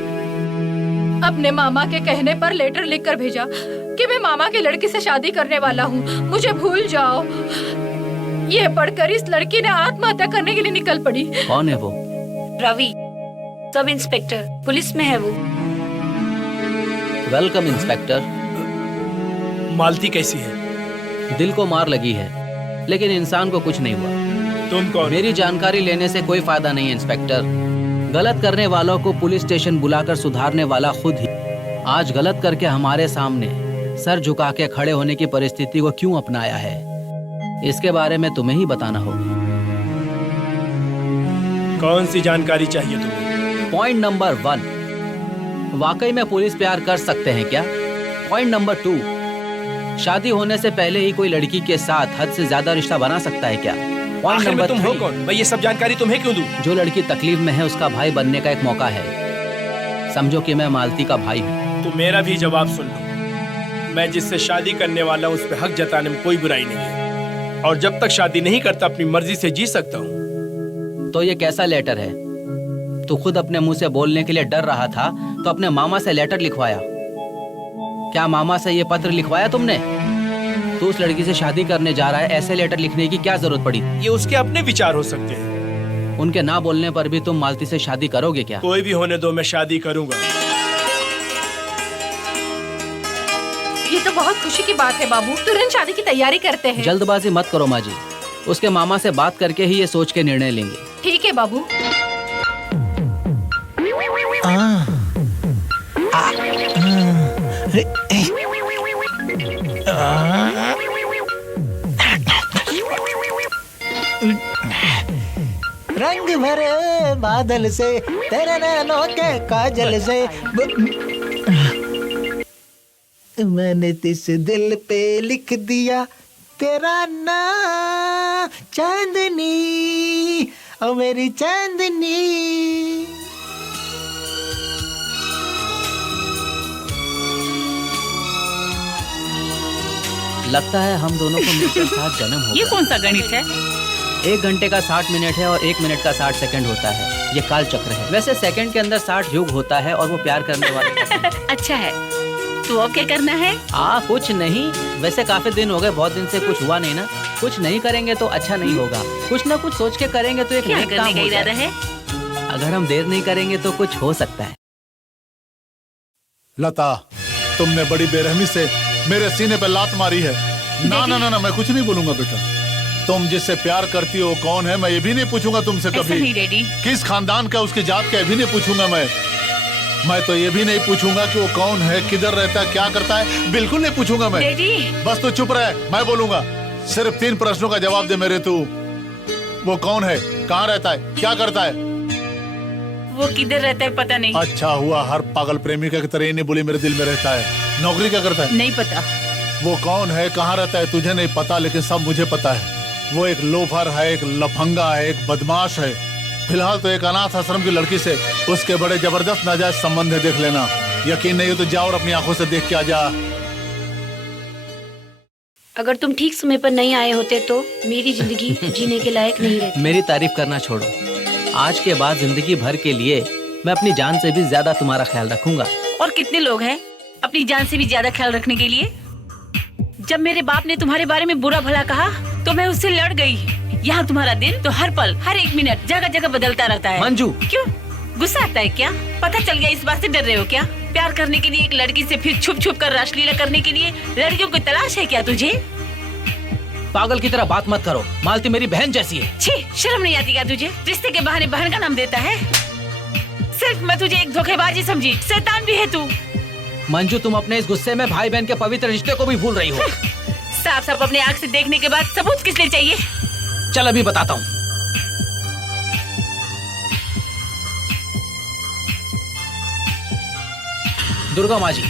अपने मामा के कहने पर लेटर लिखकर भेजा कि मैं मामा की लड़की से शादी करने वाला हूँ, मुझे भूल जाओ। ये पढ़कर इस लड़की ने आत्महत्या करने के लिए निकल पड़ी। कौन है वो? रवि, सब इंस्पेक्टर, पुलिस में है वो। Welcome inspector. मालती कैसी है? दिल को मार लगी है, लेकिन इंसान को कुछ नहीं हुआ। तुम कौन? मेरी जानकारी लेने से कोई फायदा नहीं इंस्पेक्टर। गलत करने वालों को पुलिस स्टेशन बुलाकर सुधारने वाला खुद ही आज गलत करके हमारे सामने सर झुका के खड़े होने की परिस्थिति को क्यों अपनाया है, इसके बारे में तुम्हें ही बताना होगा। कौन सी जानकारी चाहिए तुम्हें? पॉइंट नंबर 1, वाकई में पुलिस प्यार कर सकते हैं क्या? पॉइंट नंबर 2, शादी होने से पहले ही कोई लड़की के साथ हद से ज्यादा रिश्ता बना सकता है क्या? पॉइंट आखिर में नंबर तुम हो 3, कौन? मैं ये सब जानकारी तुम्हें क्यों दूं? जो लड़की तकलीफ में है उसका भाई बनने का एक मौका है। समझो कि मैं मालती का भाई हूँ। तो मेरा भी जवाब सुन लो। मैं जिससे शादी करने वाला हूँ उस पर हक जताने में कोई बुराई नहीं है, और जब तक शादी नहीं करता अपनी मर्जी से जी सकता हूँ। तो ये कैसा लेटर है? तू खुद अपने मुंह से बोलने के लिए डर रहा था तो अपने मामा से लेटर लिखवाया। क्या मामा से ये पत्र लिखवाया तुमने? तू उस लड़की से शादी करने जा रहा है, ऐसे लेटर लिखने की क्या जरूरत पड़ी? ये उसके अपने विचार हो सकते हैं। उनके ना बोलने पर भी तुम मालती से शादी करोगे क्या? कोई भी होने दो, मैं शादी करूंगा। ये तो बहुत खुशी की बात है बाबू, तुरंत शादी की तैयारी करते हैं। जल्दबाजी मत करो माँ जी, उसके मामा से बात करके ही ये सोच के निर्णय लेंगे। ठीक है बाबू। रंग भरे बादल से तेरे नैनों के काजल से मैंने इस दिल पे लिख दिया तेरा नाम, चांदनी ओ मेरी चांदनी। लगता है हम दोनों को मिलकर 7 जन्म हो ये गए। कौन सा गणित है? 1 घंटे का 60 मिनट है और 1 मिनट का 60 सेकंड होता है। ये काल चक्र है। वैसे सेकंड के अंदर 60 युग होता है और वो प्यार करने वाले। अच्छा है, तो अब क्या करना है? कुछ नहीं। वैसे काफी दिन हो गए, बहुत दिन से कुछ हुआ नहीं ना। कुछ नहीं करेंगे तो अच्छा नहीं होगा। कुछ ना कुछ सोच के करेंगे तो एक क्या नेक करने काम का हो इरादा जाए। है? अगर हम देर नहीं करेंगे तो कुछ हो सकता है। लता, तुमने बड़ी बेरहमी से मेरे सीने पे लात मारी है। ना ना ना ना, मैं कुछ नहीं बोलूंगा बेटा। तुम जिससे प्यार करती हो कौन है, मैं ये भी नहीं पूछूंगा तुमसे ऐसा कभी। नहीं डैडी। किस खानदान का, उसकी जात का, ये भी नहीं पूछूंगा मैं तो ये भी नहीं पूछूंगा कि वो कौन है, किधर रहता है, क्या करता है, बिल्कुल नहीं पूछूंगा मैं। डैडी। बस तू चुप रहे, मैं बोलूंगा। सिर्फ 3 प्रश्नों का जवाब दे मेरे तू। वो कौन है, कहाँ रहता है, क्या करता है? वो किधर रहता है पता नहीं। अच्छा हुआ हर पागल प्रेमिका की तरह ही नहीं बोली, मेरे दिल में रहता है। नौकरी क्या करता है? नहीं पता। वो कौन है, कहाँ रहता है, तुझे नहीं पता, लेकिन सब मुझे पता है। वो एक लोफर है, एक लफंगा है, एक बदमाश है। फिलहाल तो एक अनाथ आश्रम की लड़की से उसके बड़े जबरदस्त नाजायज संबंध है, देख लेना। यकीन नहीं हो तो जा और अपनी आंखों से देख के आ जा। अगर तुम ठीक समय पर नहीं आए होते तो मेरी जिंदगी जीने के लायक नहीं रहती। मेरी तारीफ करना छोड़ो। आज के बाद जिंदगी भर के लिए मैं अपनी जान से भी ज्यादा तुम्हारा ख्याल रखूंगा। और कितने लोग हैं अपनी जान से भी ज्यादा ख्याल रखने के लिए? जब मेरे बाप ने तुम्हारे बारे में बुरा भला कहा तो मैं उससे लड़ गई। यहाँ तुम्हारा दिन तो हर पल, हर 1 मिनट, जगह जगह बदलता रहता है। मंजू, क्यों गुस्सा आता है क्या? पता चल गया इस बात से डर रहे हो क्या? प्यार करने के लिए एक लड़की से फिर छुप छुप कर रासलीला करने के लिए लड़कियों की तलाश है क्या तुझे? पागल की तरह बात मत करो। मालती मेरी बहन जैसी है। छी, शर्म नहीं आती क्या तुझे? रिश्ते के बहाने बहन का नाम देता है। सिर्फ मैं तुझे एक धोखेबाजी समझी, शैतान भी है तू। मंजू, तुम अपने इस गुस्से में भाई बहन के पवित्र रिश्ते को भी भूल रही हो। साफ साफ अपने आँख से देखने के बाद सबूत किस लिए चाहिए? चल अभी बताता हूँ। दुर्गा माँ जी,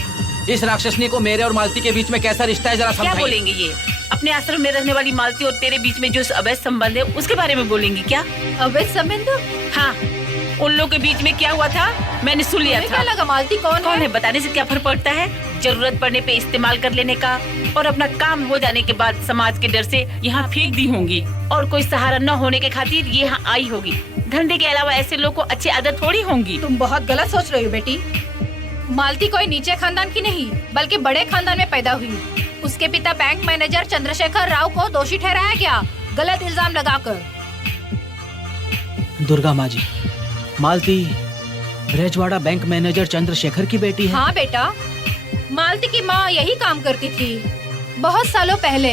इस राक्षसनी को मेरे और मालती के बीच में कैसा रिश्ता है जरा क्या समझाइए। बोलेंगे ये? अपने आश्रम में रहने वाली मालती और तेरे बीच में जो अवैध संबंध है उसके बारे में बोलेंगी क्या? अवैध संबंध? हाँ, उन लोगों के बीच में क्या हुआ था मैंने सुन लिया था। क्या लगा मालती कौन है? बताने से क्या फर्क पड़ता है? जरूरत पड़ने पे इस्तेमाल कर लेने का, और अपना काम हो जाने के बाद समाज के डर से यहाँ फेंक दी होंगी, और कोई सहारा न होने के खातिर ये यहाँ आई होगी। धंधे के अलावा ऐसे लोग को अच्छी आदत थोड़ी होंगी। तुम बहुत गलत सोच रही हो बेटी। मालती कोई नीचे खानदान की नहीं बल्कि बड़े खानदान में पैदा हुई। उसके पिता बैंक मैनेजर चंद्रशेखर राव को दोषी ठहराया गया गलत इल्जाम लगाकर। दुर्गा माँ जी, मालती ब्रजवाड़ा बैंक मैनेजर चंद्रशेखर की बेटी है। हाँ बेटा, मालती की माँ यही काम करती थी बहुत सालों पहले।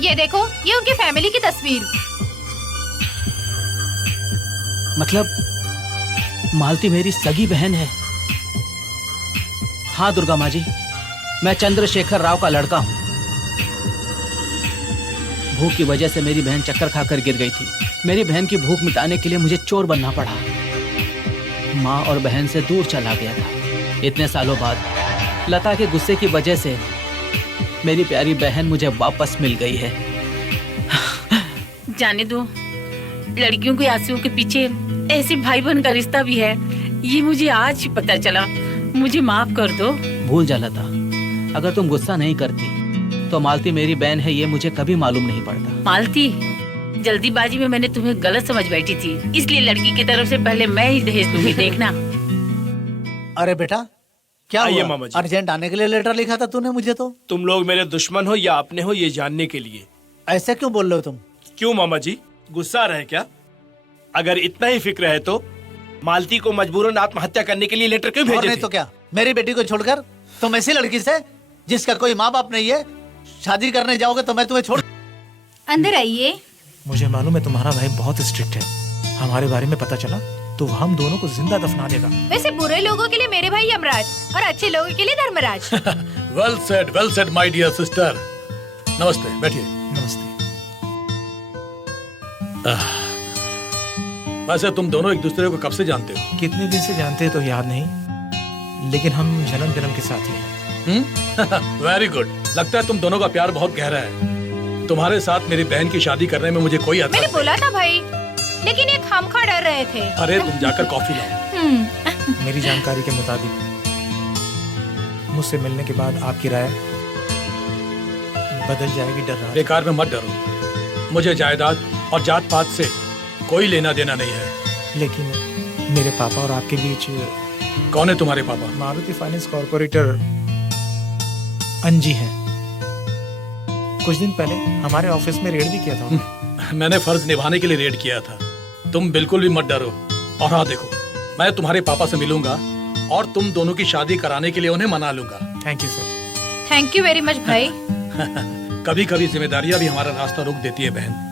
ये देखो, ये उनकी फैमिली की तस्वीर। मतलब मालती मेरी सगी बहन है। हाँ दुर्गा माँ जी, मैं चंद्रशेखर राव का लड़का हूँ। भूख की वजह से मेरी बहन चक्कर खाकर गिर गई थी। मेरी बहन की भूख मिटाने के लिए मुझे चोर बनना पड़ा। माँ और बहन से दूर चला गया था। इतने सालों बाद लता के गुस्से की वजह से मेरी प्यारी बहन मुझे वापस मिल गई है। जाने दो, लड़कियों के आंसुओं के पीछे ऐसे भाई बहन का रिश्ता भी है, ये मुझे आज ही पता चला। मुझे माफ कर दो। भूल जा लता, अगर तुम गुस्सा नहीं करती तो मालती मेरी बहन है ये मुझे कभी मालूम नहीं पड़ता। मालती, जल्दीबाजी में मैंने तुम्हें गलत समझ बैठी थी, इसलिए लड़की की तरफ से पहले मैं ही दहेज दूंगी, देखना। अरे बेटा, क्या आइए हुआ? मामा जी। अर्जेंट आने के लिए लेटर लिखा था तूने मुझे तो। तुम लोग मेरे दुश्मन हो या अपने हो ये जानने के लिए। ऐसे क्यों बोल रहे हो तुम? क्यों मामा जी, गुस्सा रहे क्या? अगर इतना ही फिक्र है तो मालती को मजबूरन आत्महत्या करने के लिए लेटर क्यों और भेजे नहीं थे? तो क्या, मेरी बेटी को छोड़कर तुम ऐसी लड़की से जिसका कोई माँ बाप नहीं है शादी करने जाओगे तो मैं तुम्हें छोड़। अंदर आइए। मुझे मालूम है तुम्हारा भाई बहुत स्ट्रिक्ट है। हमारे बारे में पता चला तो हम दोनों को जिंदा दफना देगा। वैसे बुरे लोगों के लिए मेरे भाई यमराज और अच्छे लोगों के लिए Dharmaraj. Well said my dear sister. नमस्ते, बैठिए। नमस्ते। वैसे तुम दोनों एक दूसरे को कब से जानते हो? कितने दिन से जानते हैं तो याद नहीं, लेकिन हम जन्म जन्म के साथी हैं। Very good. लगता है तुम दोनों का प्यार बहुत गहरा है। तुम्हारे साथ मेरी बहन की शादी करने में मुझे कोई मैंने एतराज बोला था भाई, लेकिन ये खामखा डर रहे थे। अरे तुम जाकर कॉफी लाओ। मेरी जानकारी के मुताबिक मुझसे मिलने के बाद आपकी राय बदल जाएगी, डर रहा है। बेकार में मत डरो। मुझे जायदाद और जात पात से कोई लेना देना नहीं है। लेकिन मेरे पापा और आपके बीच। कौन है तुम्हारे पापा? मारुति फाइनेंस कॉर्पोरेटर अंजी हैं। कुछ दिन पहले हमारे ऑफिस में रेड भी किया था उन्होंने। मैंने फर्ज निभाने के लिए रेड किया था। तुम बिल्कुल भी मत डरो। और हाँ देखो, मैं तुम्हारे पापा से मिलूंगा और तुम दोनों की शादी कराने के लिए उन्हें मना लूंगा। Thank you sir. Thank you very much भाई। कभी कभी जिम्मेदारियां भी हमारा रास्ता रोक देती है बहन।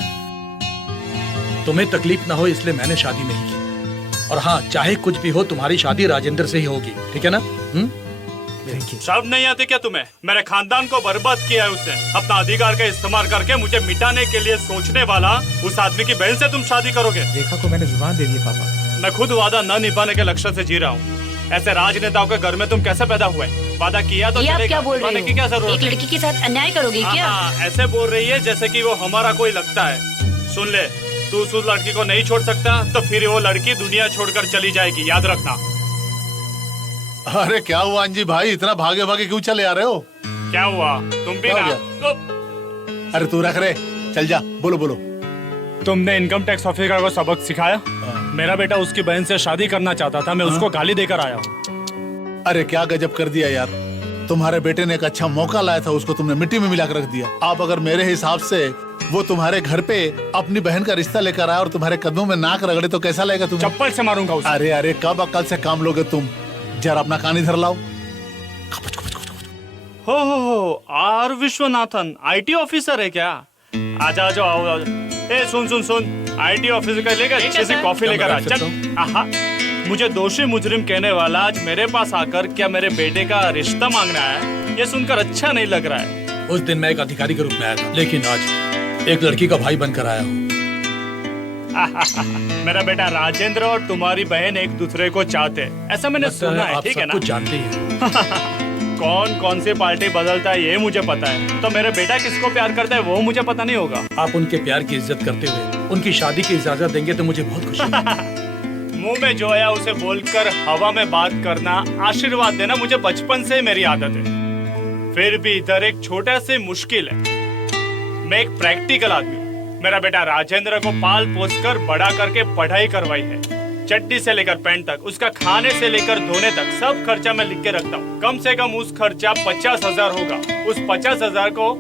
तुम्हें तकलीफ ना हो इसलिए मैंने शादी नहीं की। और हाँ, चाहे कुछ भी हो तुम्हारी शादी राजेंद्र से ही होगी, ठीक है ना? Thank you. शर्म नहीं आती क्या तुम्हें? मेरे खानदान को बर्बाद किया है उसने। अपना अधिकार का इस्तेमाल करके मुझे मिटाने के लिए सोचने वाला उस आदमी की बहन से तुम शादी करोगे? रेखा को मैंने जुबान दे दी पापा। मैं खुद वादा न निभाने के लक्ष्य से जी रहा हूँ। ऐसे राजनेताओं के घर में तुम कैसे पैदा हुए? वादा किया तो ये आप चलेगा, क्या बोल रहे निभाने की क्या हो? जरूरत एक है? लड़की के साथ अन्याय करोगे क्या? हाँ, ऐसे बोल रही है जैसे कि वो हमारा कोई लगता है। सुन ले, तू उस लड़की को नहीं छोड़ सकता तो फिर वो लड़की दुनिया छोड़कर चली जाएगी, याद रखना। अरे क्या हुआ अंजी भाई, इतना भागे भागे क्यों चले आ रहे हो? क्या हुआ? तुम भी क्या ना हो अरे तू रख रे, चल जा। बोलो बोलो। तुमने इनकम टैक्स ऑफिसर को सबक सिखाया? मेरा बेटा उसकी बहन से शादी करना चाहता था, मैं उसको गाली देकर आया हूँ। अरे क्या गजब कर दिया यार। तुम्हारे बेटे ने एक अच्छा मौका लाया था, उसको तुमने मिट्टी में मिला कर रख दिया। आप अगर मेरे हिसाब से वो तुम्हारे घर पे अपनी बहन का रिश्ता लेकर आया और तुम्हारे कदमों में नाक रगड़े तो कैसा लगेगा तुम्हें? चप्पल से मारूंगा उसे। अरे अरे, कब अकल से काम लोगे तुम? जरा अपना कान इधर लाओ। हो आर विश्वनाथन आईटी ऑफिसर है क्या? आजा आजा, आओ आओ। ए सुन सुन सुन, आईटी ऑफिसर का लेकर अच्छे से कॉफी लेकर आ। चल। आहा, मुझे दोषी मुजरिम कहने वाला आज मेरे पास आकर क्या मेरे बेटे का रिश्ता मांगना है? ये सुनकर अच्छा नहीं लग रहा है। उस दिन मैं एक अधिकारी के रूप में आया था, लेकिन आज एक लड़की का भाई बनकर आया हूँ। मेरा बेटा राजेंद्र और तुम्हारी बहन एक दूसरे को चाहते हैं, ऐसा मैंने सुना है, ठीक है ना? कुछ जानते हैं। कौन कौन सी पार्टी बदलता है ये मुझे पता है, तो मेरा बेटा किसको प्यार करता है वो मुझे पता नहीं होगा। आप उनके प्यार की इज्जत करते हुए उनकी शादी की इजाजत देंगे तो मुझे बहुत खुशी होगी। मुंह में जो आया उसे बोलकर हवा में बात करना, आशीर्वाद देना मुझे बचपन से ही मेरी आदत है। फिर भी इधर एक छोटा सी मुश्किल है। मैं एक प्रैक्टिकल आदमी हूँ। मेरा बेटा राजेंद्र को पाल पोस कर बड़ा करके पढ़ाई करवाई है। चड्डी से लेकर पैंट तक, उसका खाने से लेकर धोने तक सब खर्चा मैं लिख के रखता हूँ। कम से कम उस खर्चा 50,000 होगा। उस 50,000 को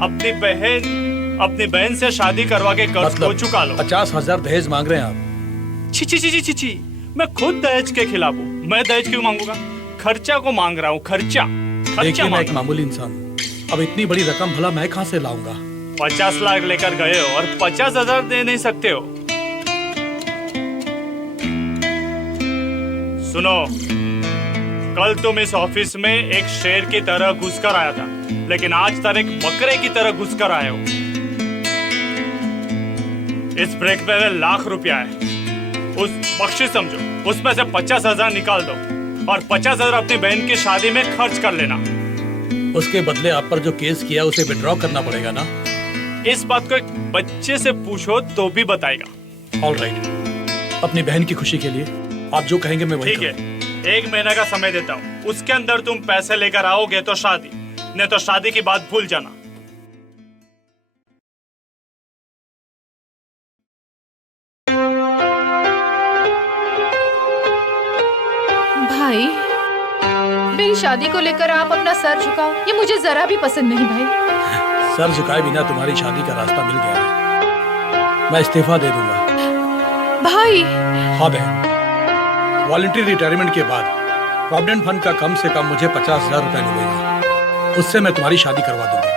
अपनी बहन से शादी करवा के कर्ज को चुका लो। 50,000 दहेज मांग रहे हैं आप? छी छी छी छी छी, मैं खुद दहेज के खिलाफ हूँ। मैं दहेज क्यों मांगूंगा? खर्चा को मांग रहा हूँ, खर्चा। देखिए मैं एक मामूली इंसान हूँ, अब इतनी बड़ी रकम भला मैं कहाँ से लाऊंगा? 50 लाख लेकर गए हो और 50,000 दे नहीं सकते हो। सुनो, कल तुम इस ऑफिस में एक शेर की तरह घुसकर आया था, लेकिन आज तुम एक बकरे की तरह घुसकर आए हो। इस ब्रेक पे लाख रुपया है, उस बख्शिश समझो, उसमें से 50,000 निकाल दो और 50,000 अपनी बहन की शादी में खर्च कर लेना। उसके बदले आप पर जो केस किया उसे विड्रॉ करना पड़ेगा ना? इस बात को एक बच्चे से पूछो तो भी बताएगा। ऑल राइट, अपनी बहन की खुशी के लिए आप जो कहेंगे मैं वही ठीक है, 1 महीना का समय देता हूँ, उसके अंदर तुम पैसे लेकर आओगे तो शादी, नहीं तो शादी की बात भूल जाना। भाई, मेरी शादी को लेकर आप अपना सर झुकाओ, ये मुझे जरा भी पसंद नहीं भाई। सर झुकाए बिना तुम्हारी शादी का रास्ता मिल गया है, मैं इस्तीफा दे दूंगा। भाई। हाँ बहन, वॉलंटरी रिटायरमेंट के बाद प्रोविडेंट फंड का कम से कम मुझे 50,000 रुपए मिलेगा, उससे मैं तुम्हारी शादी करवा दूंगा।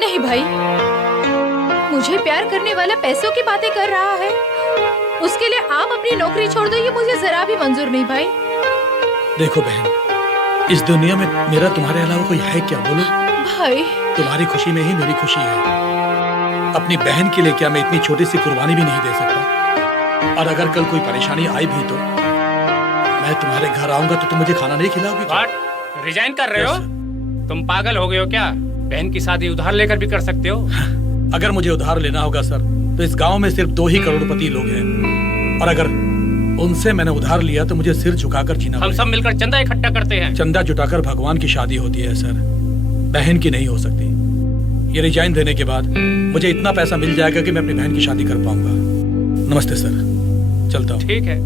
नहीं भाई, मुझे प्यार करने वाला पैसों की बातें कर रहा है, उसके लिए आप अपनी नौकरी छोड़ दो, ये मुझे जरा भी मंजूर नहीं भाई। देखो बहन, इस दुनिया में मेरा तुम्हारे अलावा कोई है क्या, बोलो? भाई, तुम्हारी खुशी में ही मेरी खुशी है। अपनी बहन के लिए क्या मैं इतनी छोटी सी कुर्बानी भी नहीं दे सकता? और अगर कल कोई परेशानी आई भी तो मैं तुम्हारे घर आऊंगा तो तुम मुझे खाना नहीं खिलाओगे क्या? रिजाइन कर रहे हो? तुम पागल हो गए हो क्या? बहन की शादी उधार लेकर भी कर सकते हो। अगर मुझे उधार लेना होगा सर, तो इस गांव में सिर्फ 2 ही करोड़पति लोग हैं, और अगर उनसे मैंने उधार लिया तो मुझे सिर झुकाकर जीना हम सब मिलकर चंदा इकट्ठा करते हैं। चंदा जुटाकर भगवान की शादी होती है सर, बहन की नहीं हो सकती। ये रिजाइन देने के बाद मुझे इतना पैसा मिल जाएगा कि मैं अपनी बहन की शादी कर पाऊंगा। नमस्ते सर, चलता हूँ। ठीक है।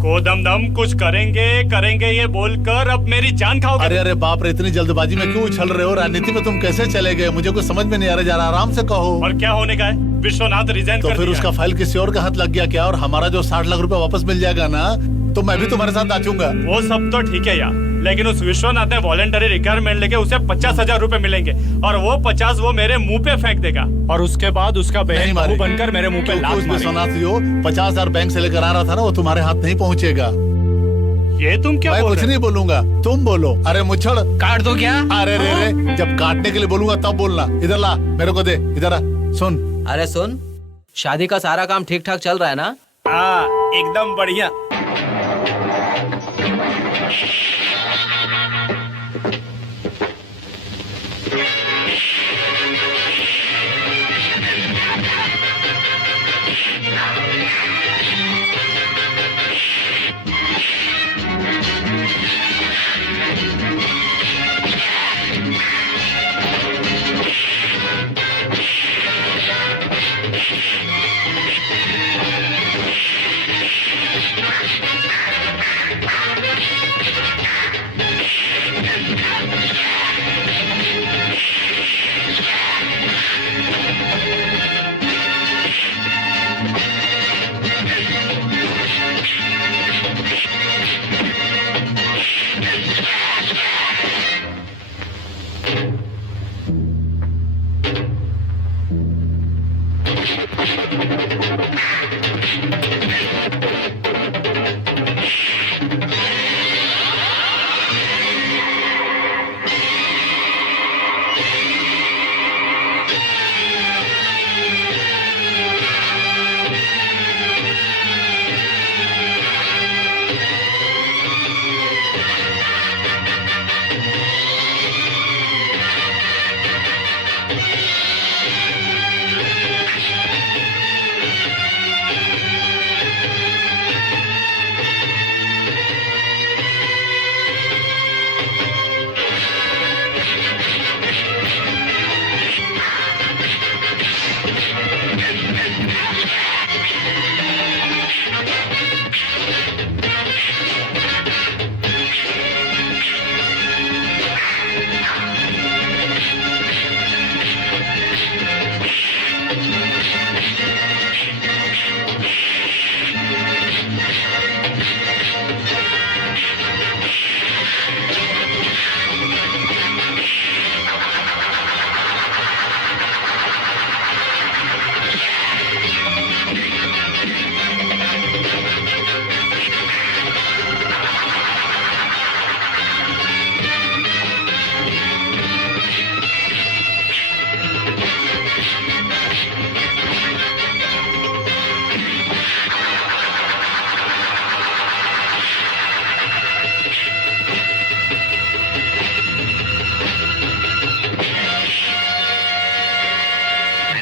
कोदम दम कुछ करेंगे ये बोलकर अब मेरी जान खाओगे। अरे अरे बाप रे, इतनी जल्दबाजी में क्यों उछल रहे हो? राजनीति में तुम कैसे चले गए? मुझे कुछ समझ में नहीं आ रहा, जरा आराम से कहो। और क्या होने का है? विश्वनाथ रिजाइन तो कर फिर दिया। उसका फाइल किसी और का हाथ लग गया क्या? और हमारा जो 60 लाख रुपए वापस मिल जाएगा ना, तो मैं भी तुम्हारे साथ नाचूंगा। वो सब तो ठीक है यार, लेकिन उस विश्वनाथ ने वॉलंटरी रिटायरमेंट लेके उसे 50,000 रुपए मिलेंगे, और वो 50 वो मेरे मुंह पे फेंक देगा, और उसके बाद उसका बहन बहू बनकर मेरे मुंह पे लात मारेगी। विश्वनाथ जी, 50,000 बैंक से लेकर आ रहा था ना, वो तुम्हारे हाथ नहीं पहुँचेगा। ये तुम क्या मैं बोल कुछ रहे? नहीं बोलूंगा, तुम बोलो। अरे मुच्छड़, काट दो क्या? अरे रे रे, जब काटने के लिए बोलूंगा तब बोलना। इधर ला, मेरे को दे, इधर आ, सुन। अरे सुन, शादी का सारा काम ठीक ठाक चल रहा है ना? हाँ, एकदम बढ़िया।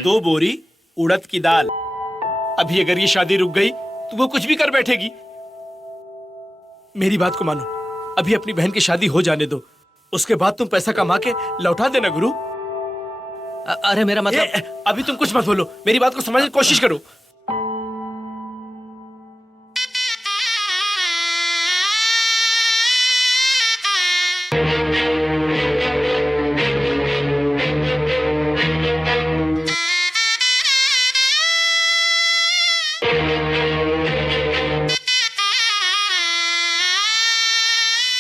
2 बोरी उड़द की दाल। अभी अगर ये शादी रुक गई तो वो कुछ भी कर बैठेगी। मेरी बात को मानो, अभी अपनी बहन की शादी हो जाने दो, उसके बाद तुम पैसा कमा के लौटा देना गुरु। अरे मेरा मतलब अभी तुम कुछ मत बोलो, मेरी बात को समझने की कोशिश करो।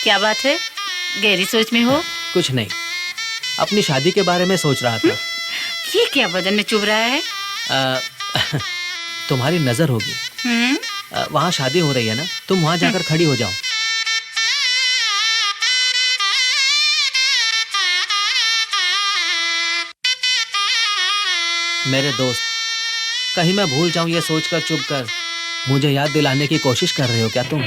क्या बात है, गहरी सोच में हो? कुछ नहीं, अपनी शादी के बारे में सोच रहा था। ये क्या बदन में चुभ रहा है? तुम्हारी नजर होगी, वहाँ शादी हो रही है ना, तुम वहाँ जाकर खड़ी हो जाओ। मेरे दोस्त, कहीं मैं भूल जाऊं ये सोचकर चुप कर मुझे याद दिलाने की कोशिश कर रहे हो क्या तुम?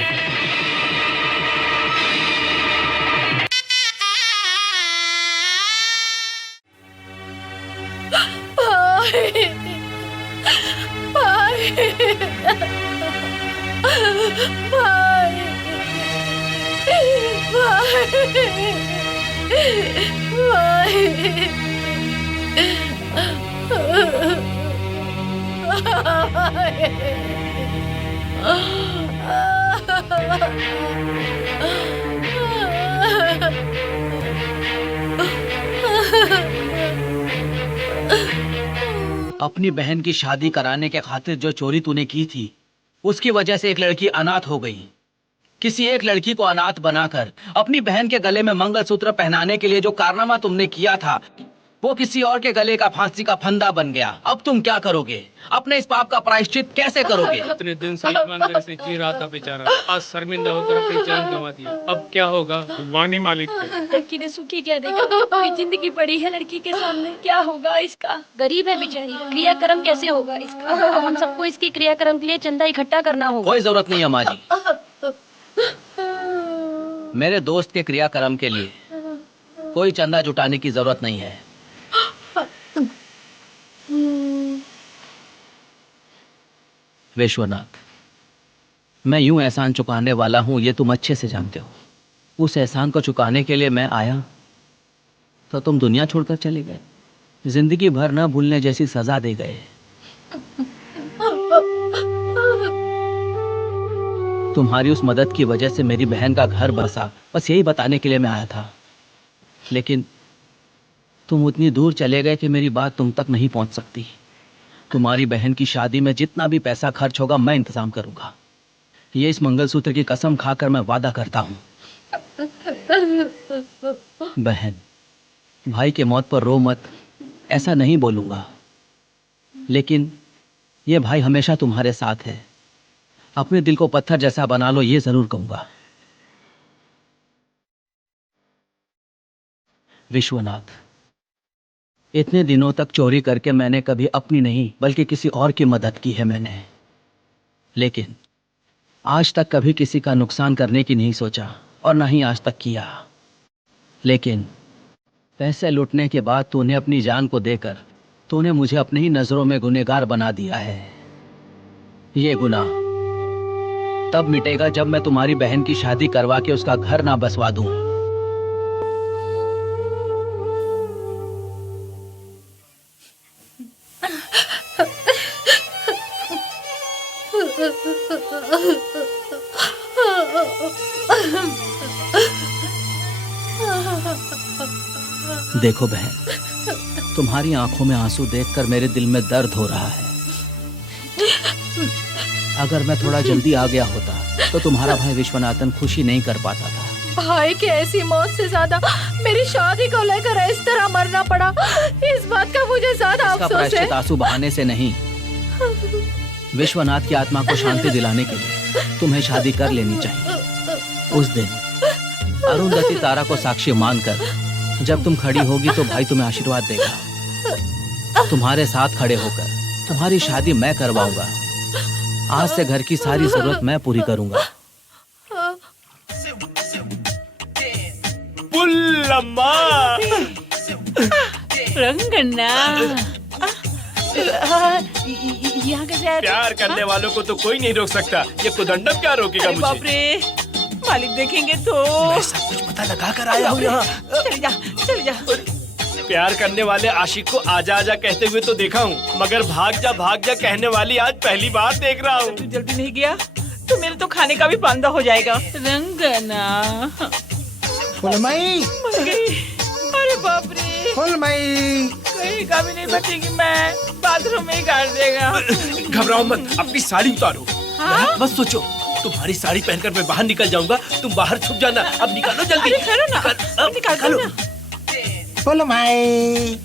अपनी बहन की शादी कराने के खातिर जो चोरी तूने की थी, उसकी वजह से एक लड़की अनाथ हो गई। किसी एक लड़की को अनाथ बनाकर अपनी बहन के गले में मंगलसूत्र पहनाने के लिए जो कारनामा तुमने किया था, वो किसी और के गले का फांसी का फंदा बन गया। अब तुम क्या करोगे? अपने इस पाप का प्रायश्चित कैसे करोगे? इतने दिन से ईमानदारी से जी रहा था बेचारा, आज शर्मिंदा होकर अपनी जान गंवा दिया। अब क्या होगा? वानी मालिक पे। लड़की ने सुखी क्या देखा? कोई जिंदगी पड़ी है लड़की के सामने, क्या होगा इसका? गरीब है बेचारी, क्रियाक्रम कैसे होगा इसका? हम सबको इसके क्रियाक्रम के लिए चंदा इकट्ठा करना होगा। कोई जरूरत नहीं अम्मा जी, मेरे दोस्त के क्रियाक्रम के लिए कोई चंदा जुटाने की जरूरत नहीं है। विश्वनाथ, मैं यूं एहसान चुकाने वाला हूं, ये तुम अच्छे से जानते हो। उस एहसान को चुकाने के लिए मैं आया तो तुम दुनिया छोड़कर चले गए, जिंदगी भर न भूलने जैसी सजा दे गए। तुम्हारी उस मदद की वजह से मेरी बहन का घर बसा, बस यही बताने के लिए मैं आया था। लेकिन तुम उतनी दूर चले गए कि मेरी बात तुम तक नहीं पहुंच सकती। तुम्हारी बहन की शादी में जितना भी पैसा खर्च होगा मैं इंतजाम करूंगा। ये इस मंगलसूत्र की कसम खाकर मैं वादा करता हूं। बहन, भाई के मौत पर रो मत, ऐसा नहीं बोलूंगा, लेकिन ये भाई हमेशा तुम्हारे साथ है। अपने दिल को पत्थर जैसा बना लो, ये जरूर कहूंगा। विश्वनाथ, इतने दिनों तक चोरी करके मैंने कभी अपनी नहीं बल्कि किसी और की मदद की है मैंने, लेकिन आज तक कभी किसी का नुकसान करने की नहीं सोचा और ना ही आज तक किया। लेकिन पैसे लूटने के बाद तूने अपनी जान को देकर तूने मुझे अपनी ही नजरों में गुनहगार बना दिया है। ये गुनाह तब मिटेगा जब मैं तुम्हारी बहन की शादी करवा के उसका घर ना बसवा दूं। देखो बहन, तुम्हारी आंखों में आंसू देखकर मेरे दिल में दर्द हो रहा है। अगर मैं थोड़ा जल्दी आ गया होता तो तुम्हारा भाई विश्वनाथन खुशी नहीं कर पाता था। भाई की ऐसी मौत से ज्यादा मेरी शादी को लेकर इस तरह मरना पड़ा, इस बात का मुझे ज्यादा अफसोस है। प्रायश्चित आंसू बहाने से नहीं, विश्वनाथ की आत्मा को शांति दिलाने के लिए तुम्हें शादी कर लेनी चाहिए। उस दिन अरुंधति तारा को साक्षी मानकर जब तुम खड़ी होगी तो भाई तुम्हें आशीर्वाद देगा। तुम्हारे साथ खड़े होकर तुम्हारी शादी मैं करवाऊंगा। आज से घर की सारी जरूरत मैं पूरी करूंगा। बुल्लम्मा, रंगना, यहाँ कैसे आया? प्यार करने वालों को तो कोई नहीं रोक सकता, ये कोदंडम क्या रोकेगा अरे बाप मुझे? रे, मालिक देखेंगे तो। मैं सब कुछ पता लगा कर आया हूँ यहाँ। चल जा, चल जा। प्यार करने वाले आशिक को आजा आजा कहते हुए तो देखा हूँ, मगर भाग जा कहने वाली आज पहली बार देख रहा हूँ। तू जल्दी नहीं गया तो मेरे तो खाने का भी पांदा हो जाएगा। रंगना फुलमई, अरे बाप रे, फुलमई, कहीं का भी नहीं बचेगी, मैं बाथरूम में ही गाड़ देगा। घबराओ मत, अपनी साड़ी उतारो। हाँ? मत सोचो, तुम्हारी साड़ी पहनकर मैं बाहर निकल जाऊंगा, तुम बाहर छुप जाना। अब निकालो जल्दी। अरे करो ना, निकालो ना। फुलमई।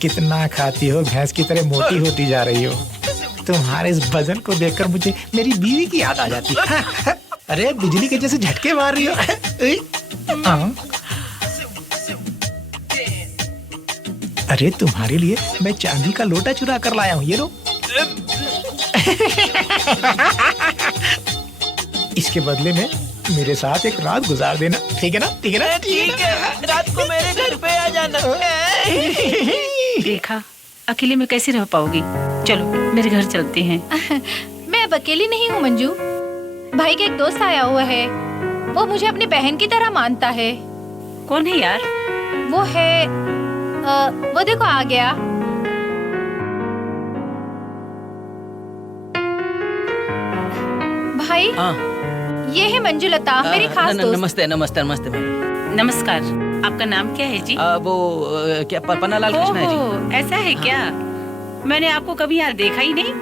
कितना खाती हो, भैंस की तरह मोटी होती जा रही हो। तुम्हारे इस वजन को देखकर मुझे मेरी बीवी की याद आ जाती है। अरे बिजली के जैसे झटके मार रही हो। अरे तुम्हारे लिए मैं चांदी का लोटा चुरा कर लाया हूँ, ये लो। इसके बदले में मेरे साथ एक रात गुजार देना, ठीक है ना? ठीक है ना? ठीक है, रात को मेरे घर पे आ जाना। देखा, अकेले में कैसे रह पाओगी? चलो मेरे घर चलते हैं। मैं अब अकेली नहीं हूँ मंजू, भाई का एक दोस्त आया हुआ है, वो मुझे अपनी बहन की तरह मानता है। कौन है यार? वो है वो देखो आ गया। भाई ये है मंजुलता, मेरी खास दोस्त। नमस्ते नमस्ते नमस्ते मैडम। नमस्कार, आपका नाम क्या है जी? वो क्या पन्नालाल कृष्ण है जी। ऐसा है क्या? मैंने आपको कभी यहाँ देखा ही नहीं।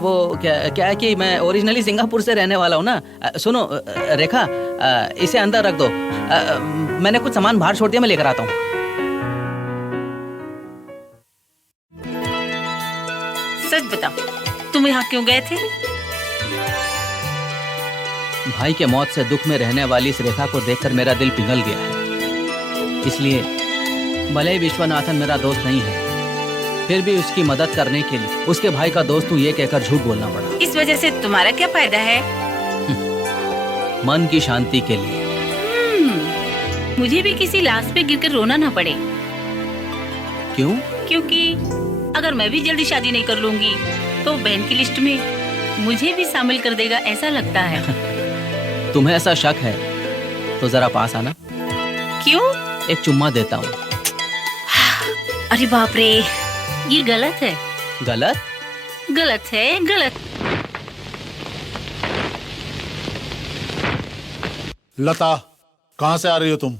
वो क्या है कि मैं ओरिजिनली सिंगापुर से रहने वाला हूँ ना। सुनो रेखा, इसे अंदर रख दो। मैंने कुछ सामान बाहर छोड़ दिया, मैं लेकर आता हूँ। सच बताओ, तुम यहाँ क्यों गए थे? भाई के मौत से दुख में रहने वाली इस रेखा को देखकर मेरा दिल पिघल गया है। इसलिए भले ही विश्वनाथन मेरा दोस्त नहीं है, फिर भी उसकी मदद करने के लिए उसके भाई का दोस्त हूँ ये कहकर झूठ बोलना पड़ा। इस वजह से तुम्हारा क्या फायदा है? मन की शांति के लिए। मुझे भी किसी लाश पे गिरकर रोना ना पड़े। क्यों? क्योंकि अगर मैं भी जल्दी शादी नहीं कर लूंगी तो बहन की लिस्ट में मुझे भी शामिल कर देगा, ऐसा लगता है। तुम्हें ऐसा शक है तो जरा पास आना। क्यों? एक चुम्मा देता हूँ। अरे बाप रे, ये गलत है। गलत? गलत है, गलत। लता, कहाँ से आ रही हो तुम?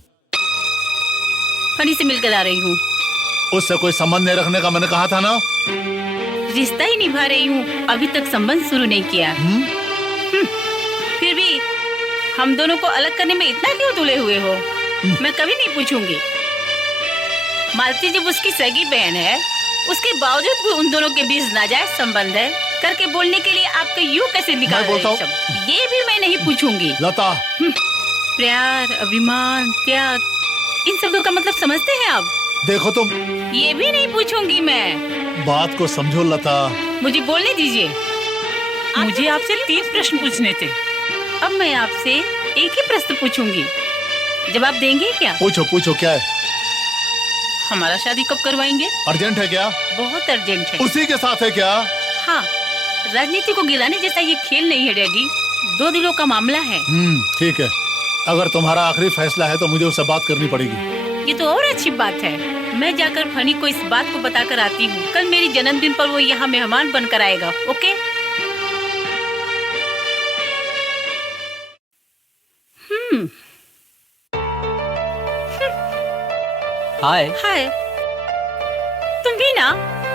फनी से मिलकर आ रही हूँ। उससे कोई संबंध नहीं रखने का मैंने कहा था ना। रिश्ता ही निभा रही हूँ, अभी तक संबंध शुरू नहीं किया। फिर भी हम दोनों को अलग करने में इतना क्यों तुले हुए हो? मैं कभी नहीं पूछूंगी। मालती जब उसकी सगी बहन है, उसके बावजूद भी उन दोनों के बीच नाजायज संबंध है करके बोलने के लिए आपको यूं कैसे निकाल रहे हैं शब्द? ये भी मैं नहीं पूछूंगी। लता, प्यार, अभिमान, त्याग, इन शब्दों का मतलब समझते हैं आप? देखो तुम। ये भी नहीं पूछूंगी मैं। बात को समझो लता। मुझे बोलने दीजिए। मुझे आपसे 3 प्रश्न पूछने थे, अब मैं आपसे एक ही प्रश्न पूछूंगी, जवाब देंगे क्या? पूछो पूछो, क्या है? हमारा शादी कब करवाएंगे? अर्जेंट है क्या? बहुत अर्जेंट है। उसी के साथ है क्या? हाँ, राजनीति को गिराने जैसा ये खेल नहीं है डैडी, 2 दिनों का मामला है। ठीक है, अगर तुम्हारा आखिरी फैसला है तो मुझे उससे बात करनी पड़ेगी। ये तो और अच्छी बात है। मैं जाकर फनी को इस बात को बताकर आती हूँ। कल मेरी जन्मदिन पर वो यहाँ मेहमान बनकर आएगा। ओके? हाय। हाय। तुम भी ना?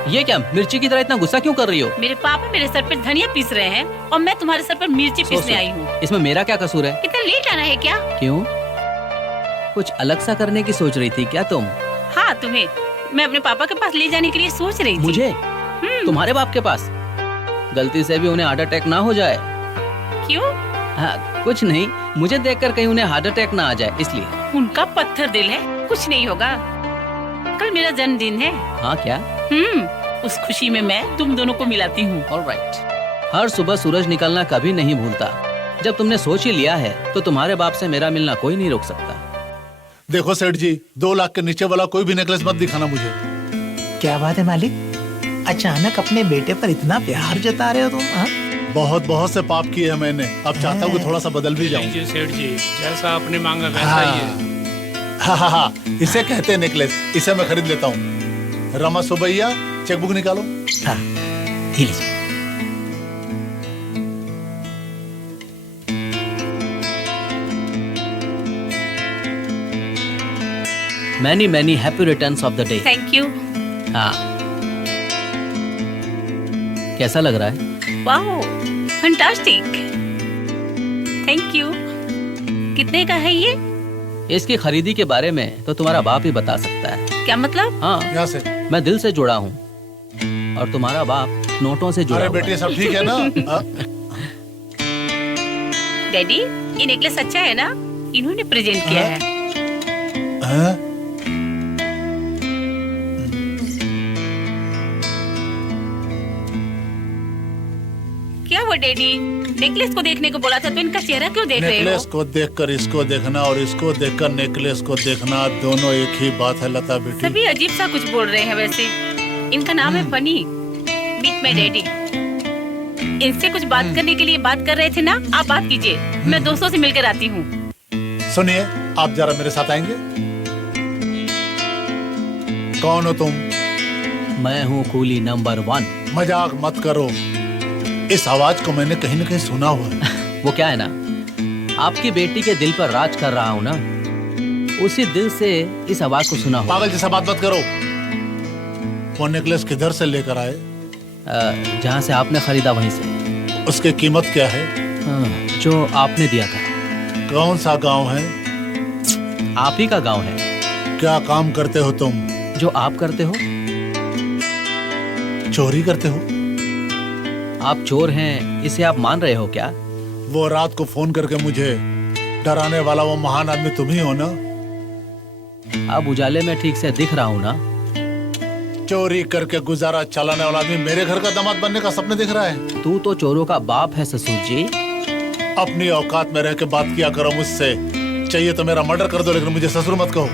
ये क्या, मिर्ची की तरह इतना गुस्सा क्यों कर रही हो? मेरे पापा मेरे सर पर धनिया पीस रहे हैं और मैं तुम्हारे सर पर मिर्ची पीसने आई हूँ। इसमें मेरा क्या कसूर है? कितना लेट आना है क्या? क्यों, कुछ अलग सा करने की सोच रही थी क्या तुम? हाँ, तुम्हें मैं अपने पापा के पास ले जाने के लिए सोच रही थी। मुझे? तुम्हारे बाप के पास? गलती से भी उन्हें हार्ट अटैक ना हो जाए। क्यों? हाँ, कुछ नहीं, मुझे देखकर कहीं उन्हें हार्ट अटैक ना आ जाए इसलिए। उनका पत्थर दिल है, कुछ नहीं होगा। कल मेरा जन्मदिन है। हाँ क्या? उस खुशी में मैं तुम दोनों को मिलाती हूँ। ऑलराइट। हर सुबह सूरज निकलना कभी नहीं भूलता। जब तुमने सोच ही लिया है तो तुम्हारे बाप से मेरा मिलना कोई नहीं रोक सकता। देखो सेठ जी, 2 लाख के नीचे वाला कोई भी नेकलेस मत दिखाना मुझे। क्या बात है मालिक, अचानक अपने बेटे पर इतना प्यार जता रहे हो तुम? हाँ? बहुत बहुत से पाप किए हैं मैंने, अब चाहता हूँ कि थोड़ा सा बदल भी जाऊं। जी सेठ जी, जैसा आपने मांगा वैसा ही है। हाँ, इसे कहते हैं नेकलेस, इसे मैं खरीद लेता हूँ। रमा सुबैया, चेकबुक निकालो। हाँ, ये लीजिए। Many many happy returns of the day. Thank you. हाँ, कैसा लग रहा है? Wow, fantastic. Thank you. कितने का है ये? इसकी खरीदी के बारे में तो तुम्हारा बाप ही बता सकता है। क्या मतलब? हाँ, यहाँ से। मैं दिल से जुड़ा हूँ और तुम्हारा बाप नोटों से जुड़ा अरे हुआ बेटी, है। सब ठीक है ना? डैडी, ये नेकलेस अच्छा है ना? इन्होंने प्रेजेंट किया है। हाँ? क्या वो डैडी, नेकलेस को देखने को बोला था तो इनका चेहरा क्यों देख रहे नेकलेस हो? को देखकर इसको देखना और इसको देखकर नेकलेस को देखना, दोनों एक ही बात है लता बेटी। सभी अजीब सा कुछ बोल रहे हैं वैसे। इनका नाम है फनी, मीट माय डैडी। इनसे कुछ बात करने के लिए बात कर रहे थे ना, आप बात कीजिए, मैं दोस्तों से मिलकर आती हूँ। सुनिए, आप जरा मेरे साथ आएंगे? कौन हो तुम? मैं हूँ कूली नंबर 1। मजाक मत करो, इस आवाज को मैंने कहीं न कहीं सुना हुआ है। वो क्या है ना, आपकी बेटी के दिल पर राज कर रहा हूँ ना, उसी दिल से इस आवाज को सुना हुआ। पागल जैसा बात मत करो। वो नेकलेस किधर से लेकर आए? जहाँ से आपने खरीदा वहीं से। उसकी कीमत क्या है? जो आपने दिया था। कौन सा गांव है? आप ही का गांव है। क्या काम करते हो तुम? जो आप करते हो। चोरी करते हो? आप चोर हैं इसे आप मान रहे हो क्या? वो रात को फोन करके मुझे डराने वाला वो महान आदमी तुम ही हो ना? अब उजाले में ठीक से दिख रहा हूँ ना? चोरी करके गुजारा चलाने वाला आदमी मेरे घर का दामाद बनने का सपने दिख रहा है? तू तो चोरों का बाप है ससुर जी। अपनी औकात में रह के बात किया करो मुझसे। चाहिए तो मेरा मर्डर कर दो, लेकिन मुझे ससुर मत कहो।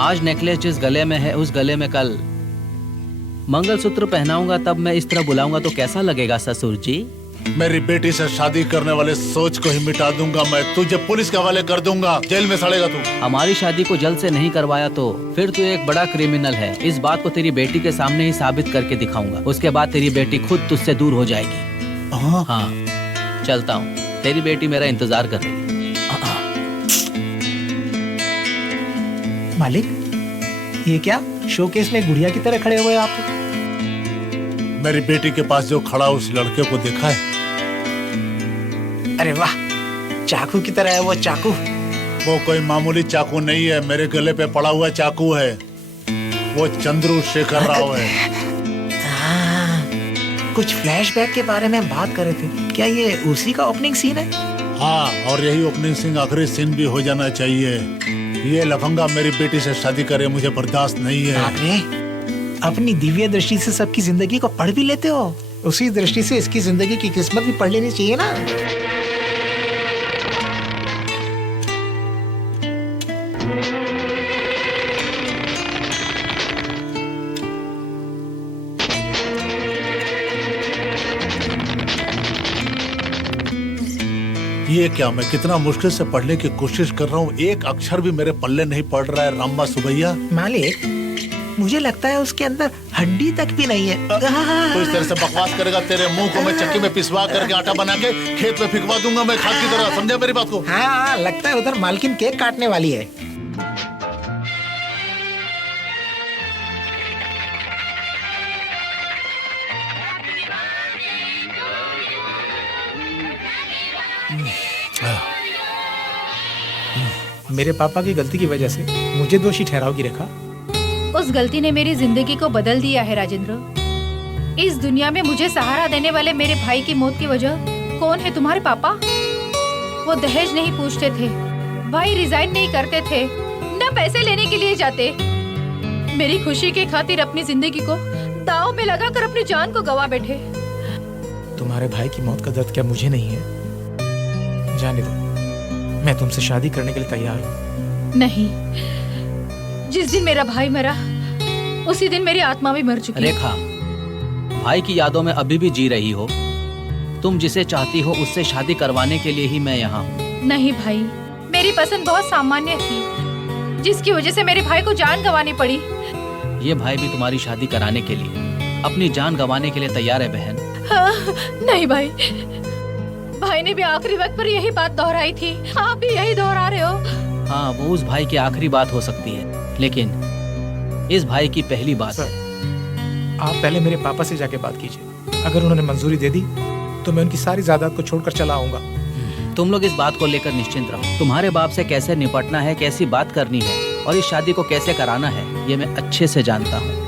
आज नेकलेस जिस गले में है, उस गले में कल मंगलसूत्र पहनाऊंगा, तब मैं इस तरह बुलाऊंगा तो कैसा लगेगा ससुर जी? मेरी बेटी से शादी करने वाले सोच को ही मिटा दूंगा मैं। तुझे पुलिस के हवाले कर दूंगा, जेल में सड़ेगा तू। हमारी शादी को जल्द से नहीं करवाया तो फिर तू एक बड़ा क्रिमिनल है। इस बात को तेरी बेटी के सामने ही साबित करके दिखाऊंगा। उसके बाद तेरी बेटी खुद तुझसे दूर हो जाएगी। हाँ, चलता हूँ, तेरी बेटी मेरा इंतजार कर रही है। मालिक, ये क्या शोकेस में गुड़िया की तरह खड़े हुए आप? मेरी बेटी के पास जो खड़ा उस लड़के को देखा है? अरे वाह, चाकू की तरह है वो चाकू। वो कोई मामूली चाकू नहीं है, मेरे गले पे पड़ा हुआ चाकू है। वो चंद्रू शेखर राव है। कुछ फ्लैशबैक के बारे में बात कर रहे थे, क्या ये उसी का ओपनिंग सीन है? हाँ, और यही ओपनिंग सीन आखिरी सीन भी हो जाना चाहिए। ये लफंगा मेरी बेटी से शादी करे, मुझे बर्दाश्त नहीं है। आपने अपनी दिव्य दृष्टि से सबकी जिंदगी को पढ़ भी लेते हो, उसी दृष्टि से इसकी जिंदगी की किस्मत भी पढ़ लेनी चाहिए ना। ये क्या, मैं कितना मुश्किल से पढ़ने की कोशिश कर रहा हूँ, एक अक्षर भी मेरे पल्ले नहीं पड़ रहा है। रामा सुबैया, मालिक, मुझे लगता है उसके अंदर हड्डी तक भी नहीं है। तो इस तरह से बकवास करेगा, तेरे मुंह को मैं चक्की में पिसवा करके आटा बना के खेत में फिकवा दूंगा मैं खाद की तरह। समझा मेरी बात को? हाँ, लगता है उधर मालकिन केक काटने वाली है। मेरे पापा की गलती की वजह से मुझे दोषी ठहराओगी रेखा? उस गलती ने मेरी जिंदगी को बदल दिया है राजेंद्र। इस दुनिया में मुझे सहारा देने वाले मेरे भाई की मौत की वजह कौन है? तुम्हारे पापा। वो दहेज नहीं पूछते थे, भाई रिजाइन नहीं करते थे, न पैसे लेने के लिए जाते। मेरी खुशी के खातिर अपनी जिंदगी को दांव में लगाकर अपनी जान को गवा बैठे। तुम्हारे भाई की मौत का दर्द क्या मुझे नहीं है? जाने दो, मैं तुमसे शादी करने के लिए तैयार हूँ। नहीं, जिस दिन मेरा भाई मरा उसी दिन मेरी आत्मा भी मर चुकी। रेखा, भाई की यादों में अभी भी जी रही हो? तुम जिसे चाहती हो उससे शादी करवाने के लिए ही मैं यहाँ हूँ। नहीं भाई, मेरी पसंद बहुत सामान्य थी जिसकी वजह से मेरे भाई को जान गंवानी पड़ी। ये भाई भी तुम्हारी शादी कराने के लिए अपनी जान गंवाने के लिए तैयार है बहन। हाँ, नहीं भाई, भाई ने भी आखिरी वक्त पर यही बात दोहराई थी, आप भी यही दोहरा रहे हो। हाँ, वो उस भाई की आखिरी बात हो सकती है, लेकिन इस भाई की पहली बात है। आप पहले मेरे पापा से जाके बात कीजिए, अगर उन्होंने मंजूरी दे दी तो मैं उनकी सारी जायदाद को छोड़कर चला आऊंगा। तुम लोग इस बात को लेकर निश्चिंत रहो। तुम्हारे बाप से कैसे निपटना है, कैसी बात करनी है और इस शादी को कैसे कराना है, ये मैं अच्छे से जानता हूँ।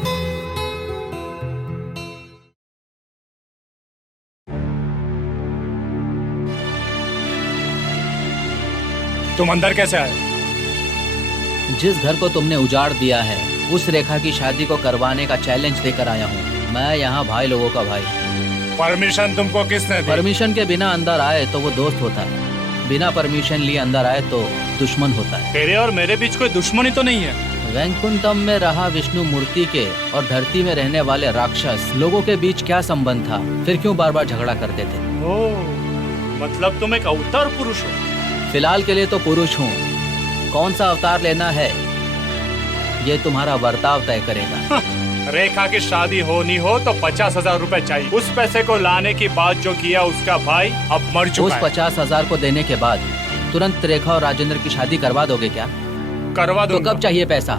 तुम अंदर कैसे आए? जिस घर को तुमने उजाड़ दिया है उस रेखा की शादी को करवाने का चैलेंज देकर आया हूँ। मैं यहाँ भाई लोगों का भाई। परमिशन तुमको किसने दी? परमिशन के बिना अंदर आए तो वो दोस्त होता है, बिना परमिशन लिए अंदर आए तो दुश्मन होता है। तेरे और मेरे बीच कोई दुश्मनी तो नहीं है? वैकुंठम में रहा विष्णु मूर्ति के और धरती में रहने वाले राक्षस लोगों के बीच क्या संबंध था? फिर क्यों बार बार झगड़ा करते थे? मतलब तुम एक अवतार पुरुष हो? फिलहाल के लिए तो पुरुष हूँ। कौन सा अवतार लेना है ये तुम्हारा बर्ताव तय करेगा। रेखा की शादी होनी हो तो 50,000 रुपए चाहिए। उस पैसे को लाने की बात जो किया उसका भाई अब मर चुका उस है। 50,000 को देने के बाद तुरंत रेखा और राजेंद्र की शादी करवा दोगे क्या? करवा दूंगा। तो कब चाहिए पैसा?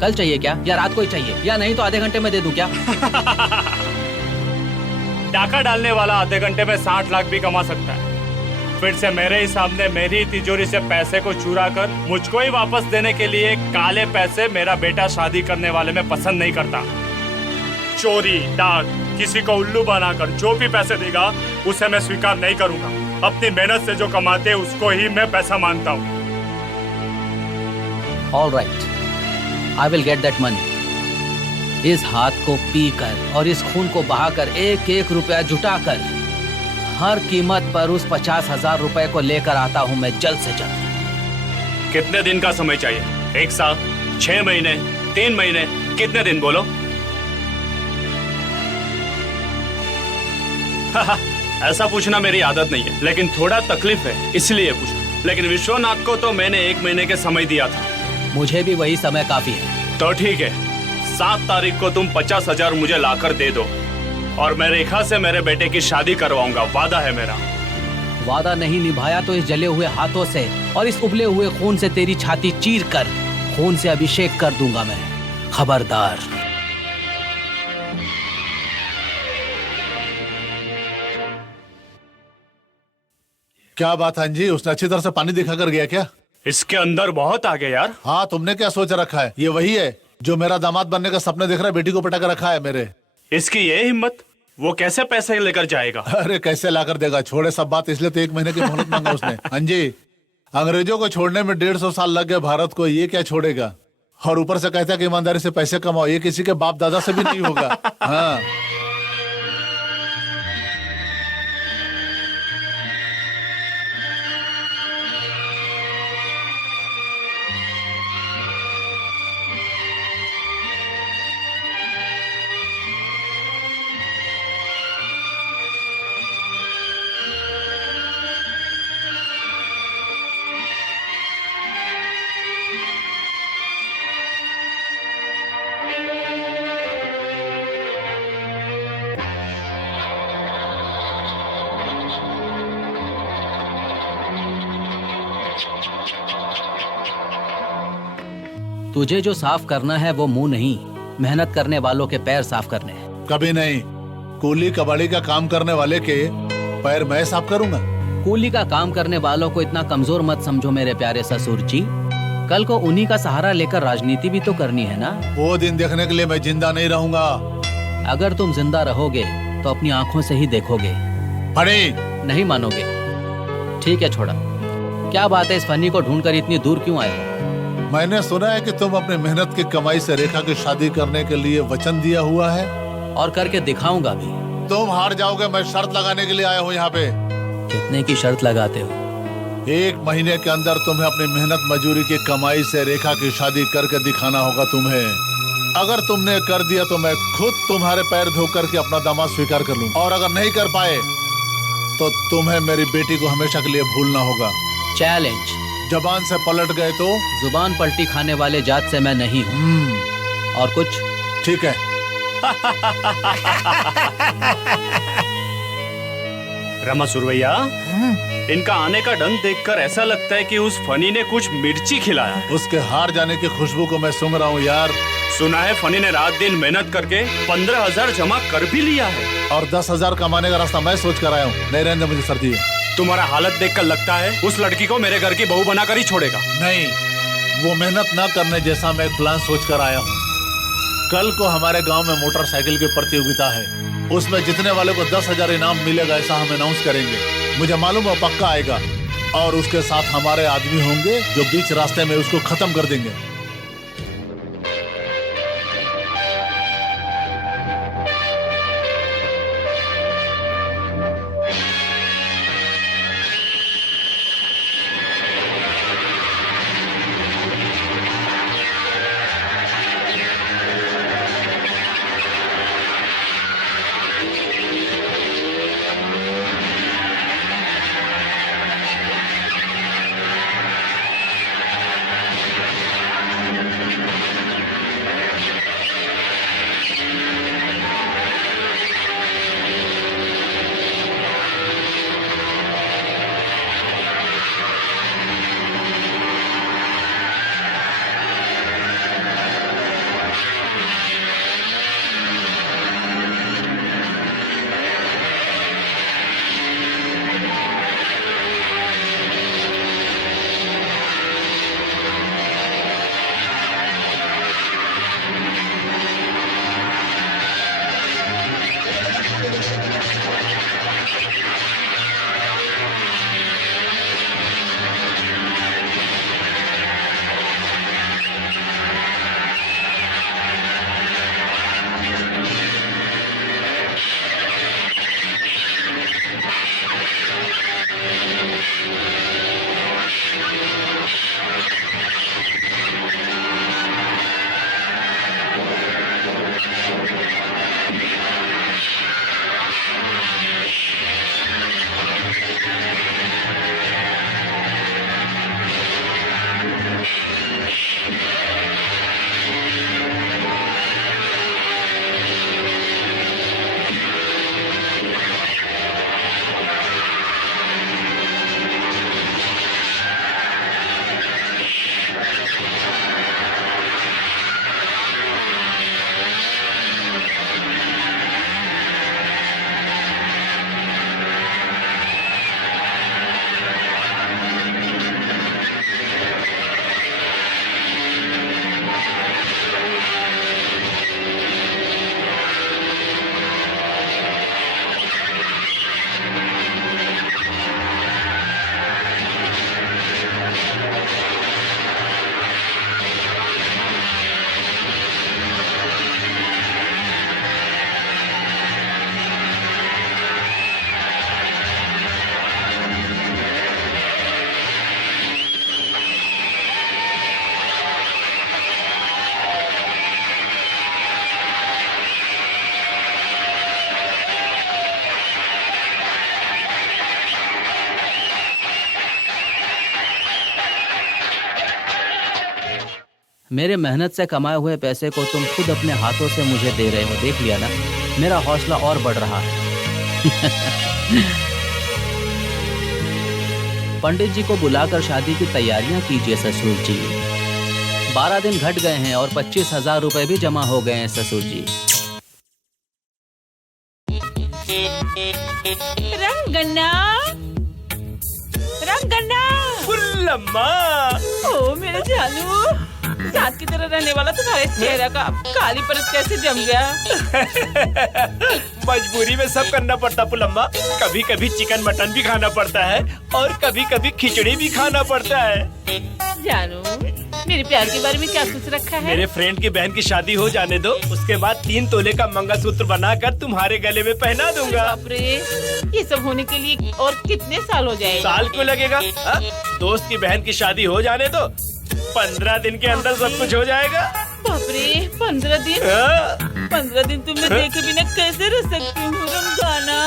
कल चाहिए क्या, या रात को ही चाहिए, या नहीं तो आधे घंटे में दे दूं क्या? डाका डालने वाला आधे घंटे में 60 लाख भी कमा सकता है। फिर से मेरे ही सामने मेरी तिजोरी से पैसे को चुरा कर मुझको ही वापस देने के लिए काले पैसे मेरा बेटा शादी करने वाले में पसंद नहीं करता। चोरी, डाक, किसी को उल्लू बनाकर जो भी पैसे देगा उसे मैं स्वीकार नहीं करूंगा। अपनी मेहनत से जो कमाते हैं उसको ही मैं पैसा मानता हूँ। All right, I will get that money. इस हाथ को पीकर और इस खून को बहाकर एक एक रुपया जुटाकर हर कीमत पर उस 50,000 रुपए को लेकर आता हूँ मैं जल्द से जल्द। कितने दिन का समय चाहिए? 1 साल, 6 महीने, 3 महीने, कितने दिन बोलो? ऐसा पूछना मेरी आदत नहीं है, लेकिन थोड़ा तकलीफ है इसलिए पूछा। लेकिन विश्वनाथ को तो मैंने 1 महीने के समय दिया था। मुझे भी वही समय काफी है। तो ठीक है, 7 तारीख को तुम 50,000 मुझे लाकर दे दो और मैं रेखा से मेरे बेटे की शादी करवाऊंगा। वादा है मेरा। वादा नहीं निभाया तो इस जले हुए हाथों से और इस उबले हुए खून से तेरी छाती चीर कर खून से अभिषेक कर दूंगा मैं। खबरदार। क्या बात है जी, उसने अच्छी तरह से पानी दिखा कर गया क्या? इसके अंदर बहुत आगे यार। हाँ, तुमने क्या सोच रखा है? ये वही है जो मेरा दामाद बनने का सपने देख रहा है, बेटी को पटा कर रखा है मेरे। इसकी ये हिम्मत, वो कैसे पैसे लेकर जाएगा? अरे कैसे लाकर देगा? छोड़े सब बात, इसलिए तो 1 महीने की मोहलत मांगा उसने। हाँ जी, अंग्रेजों को छोड़ने में 150 साल लग गए भारत को, ये क्या छोड़ेगा? और ऊपर से कहता है कि ईमानदारी से पैसे कमाओ। ये किसी के बाप दादा से भी नहीं होगा। हाँ, तुझे जो साफ करना है वो मुंह नहीं, मेहनत करने वालों के पैर साफ करने हैं। कभी नहीं। कूली कबाड़ी का काम करने वाले के पैर मैं साफ करूंगा। कूली का काम करने वालों को इतना कमजोर मत समझो मेरे प्यारे ससुर जी। कल को उन्हीं का सहारा लेकर राजनीति भी तो करनी है ना। वो दिन देखने के लिए मैं जिंदा नहीं रहूंगा। अगर तुम जिंदा रहोगे तो अपनी आंखों से ही देखोगे। फनी, नहीं मानोगे? ठीक है, छोड़ा। क्या बात है, इस फनी को ढूंढकर इतनी दूर क्यों आए हो? मैंने सुना है कि तुम अपनी मेहनत की कमाई से रेखा की शादी करने के लिए वचन दिया हुआ है। और करके दिखाऊंगा भी। तुम हार जाओगे, मैं शर्त लगाने के लिए आया हूँ यहाँ पे। कितने की शर्त लगाते हो? 1 महीने के अंदर तुम्हें अपनी मेहनत मजूरी की कमाई से रेखा की शादी करके दिखाना होगा तुम्हें। अगर तुमने कर दिया तो मैं खुद तुम्हारे पैर धो करके अपना दामाद स्वीकार कर लूं, और अगर नहीं कर पाए तो तुम्हें मेरी बेटी को हमेशा के लिए भूलना होगा। चैलेंज। जबान से पलट गए तो? जुबान पलटी खाने वाले जात से मैं नहीं हूँ। और कुछ? ठीक है। रमा सुरवैया, इनका आने का ढंग देखकर ऐसा लगता है कि उस फनी ने कुछ मिर्ची खिलाया है। उसके हार जाने की खुशबू को मैं सूंघ रहा हूँ यार। सुना है फनी ने रात दिन मेहनत करके 15,000 जमा कर भी लिया है। और 10,000 कमाने का रास्ता मैं सोच कर आया हूँ। नहीं रहने मुझे सर्दी है। तुम्हारा हालत देखकर लगता है उस लड़की को मेरे घर की बहू बनाकर ही छोड़ेगा। नहीं, वो मेहनत न करने जैसा मैं प्लान सोच कर आया हूँ। कल को हमारे गांव में मोटरसाइकिल की प्रतियोगिता है, उसमें जीतने वाले को 10,000 इनाम मिलेगा, ऐसा हम अनाउंस करेंगे। मुझे मालूम है पक्का आएगा, और उसके साथ हमारे आदमी होंगे जो बीच रास्ते में उसको खत्म कर देंगे। मेरे मेहनत से कमाए हुए पैसे को तुम खुद अपने हाथों से मुझे दे रहे हो, देख लिया ना? मेरा हौसला और बढ़ रहा है। पंडित जी को बुलाकर शादी की तैयारियां कीजिए ससुर जी। 12 दिन घट गए हैं और 25,000 रुपए भी जमा हो गए हैं ससुर जी। रंगन्ना, रंगन्ना, फुल्लम्मा, ओ मेरे जानू, साथ की तरह रहने वाला तुम्हारे चेहरा का काली परत कैसे जम गया? मजबूरी में सब करना पड़ता पुलम्मा। कभी कभी चिकन मटन भी खाना पड़ता है और कभी कभी खिचड़ी भी खाना पड़ता है। जानू, मेरे प्यार के बारे में क्या सोच रखा है? मेरे फ्रेंड की बहन की शादी हो जाने दो, उसके बाद 3 तोले का मंगलसूत्र बनाकर तुम्हारे गले में पहना दूंगा। बाप रे, ये सब होने के लिए और कितने साल हो जाएगा? साल क्यों लगेगा? दोस्त की बहन की शादी हो जाने दो, 15 दिन के अंदर सब कुछ हो जाएगा। बाप रे, 15 दिन? 15 दिन तुम्हें देखे बिना कैसे रह सकती हूँ रमजाना?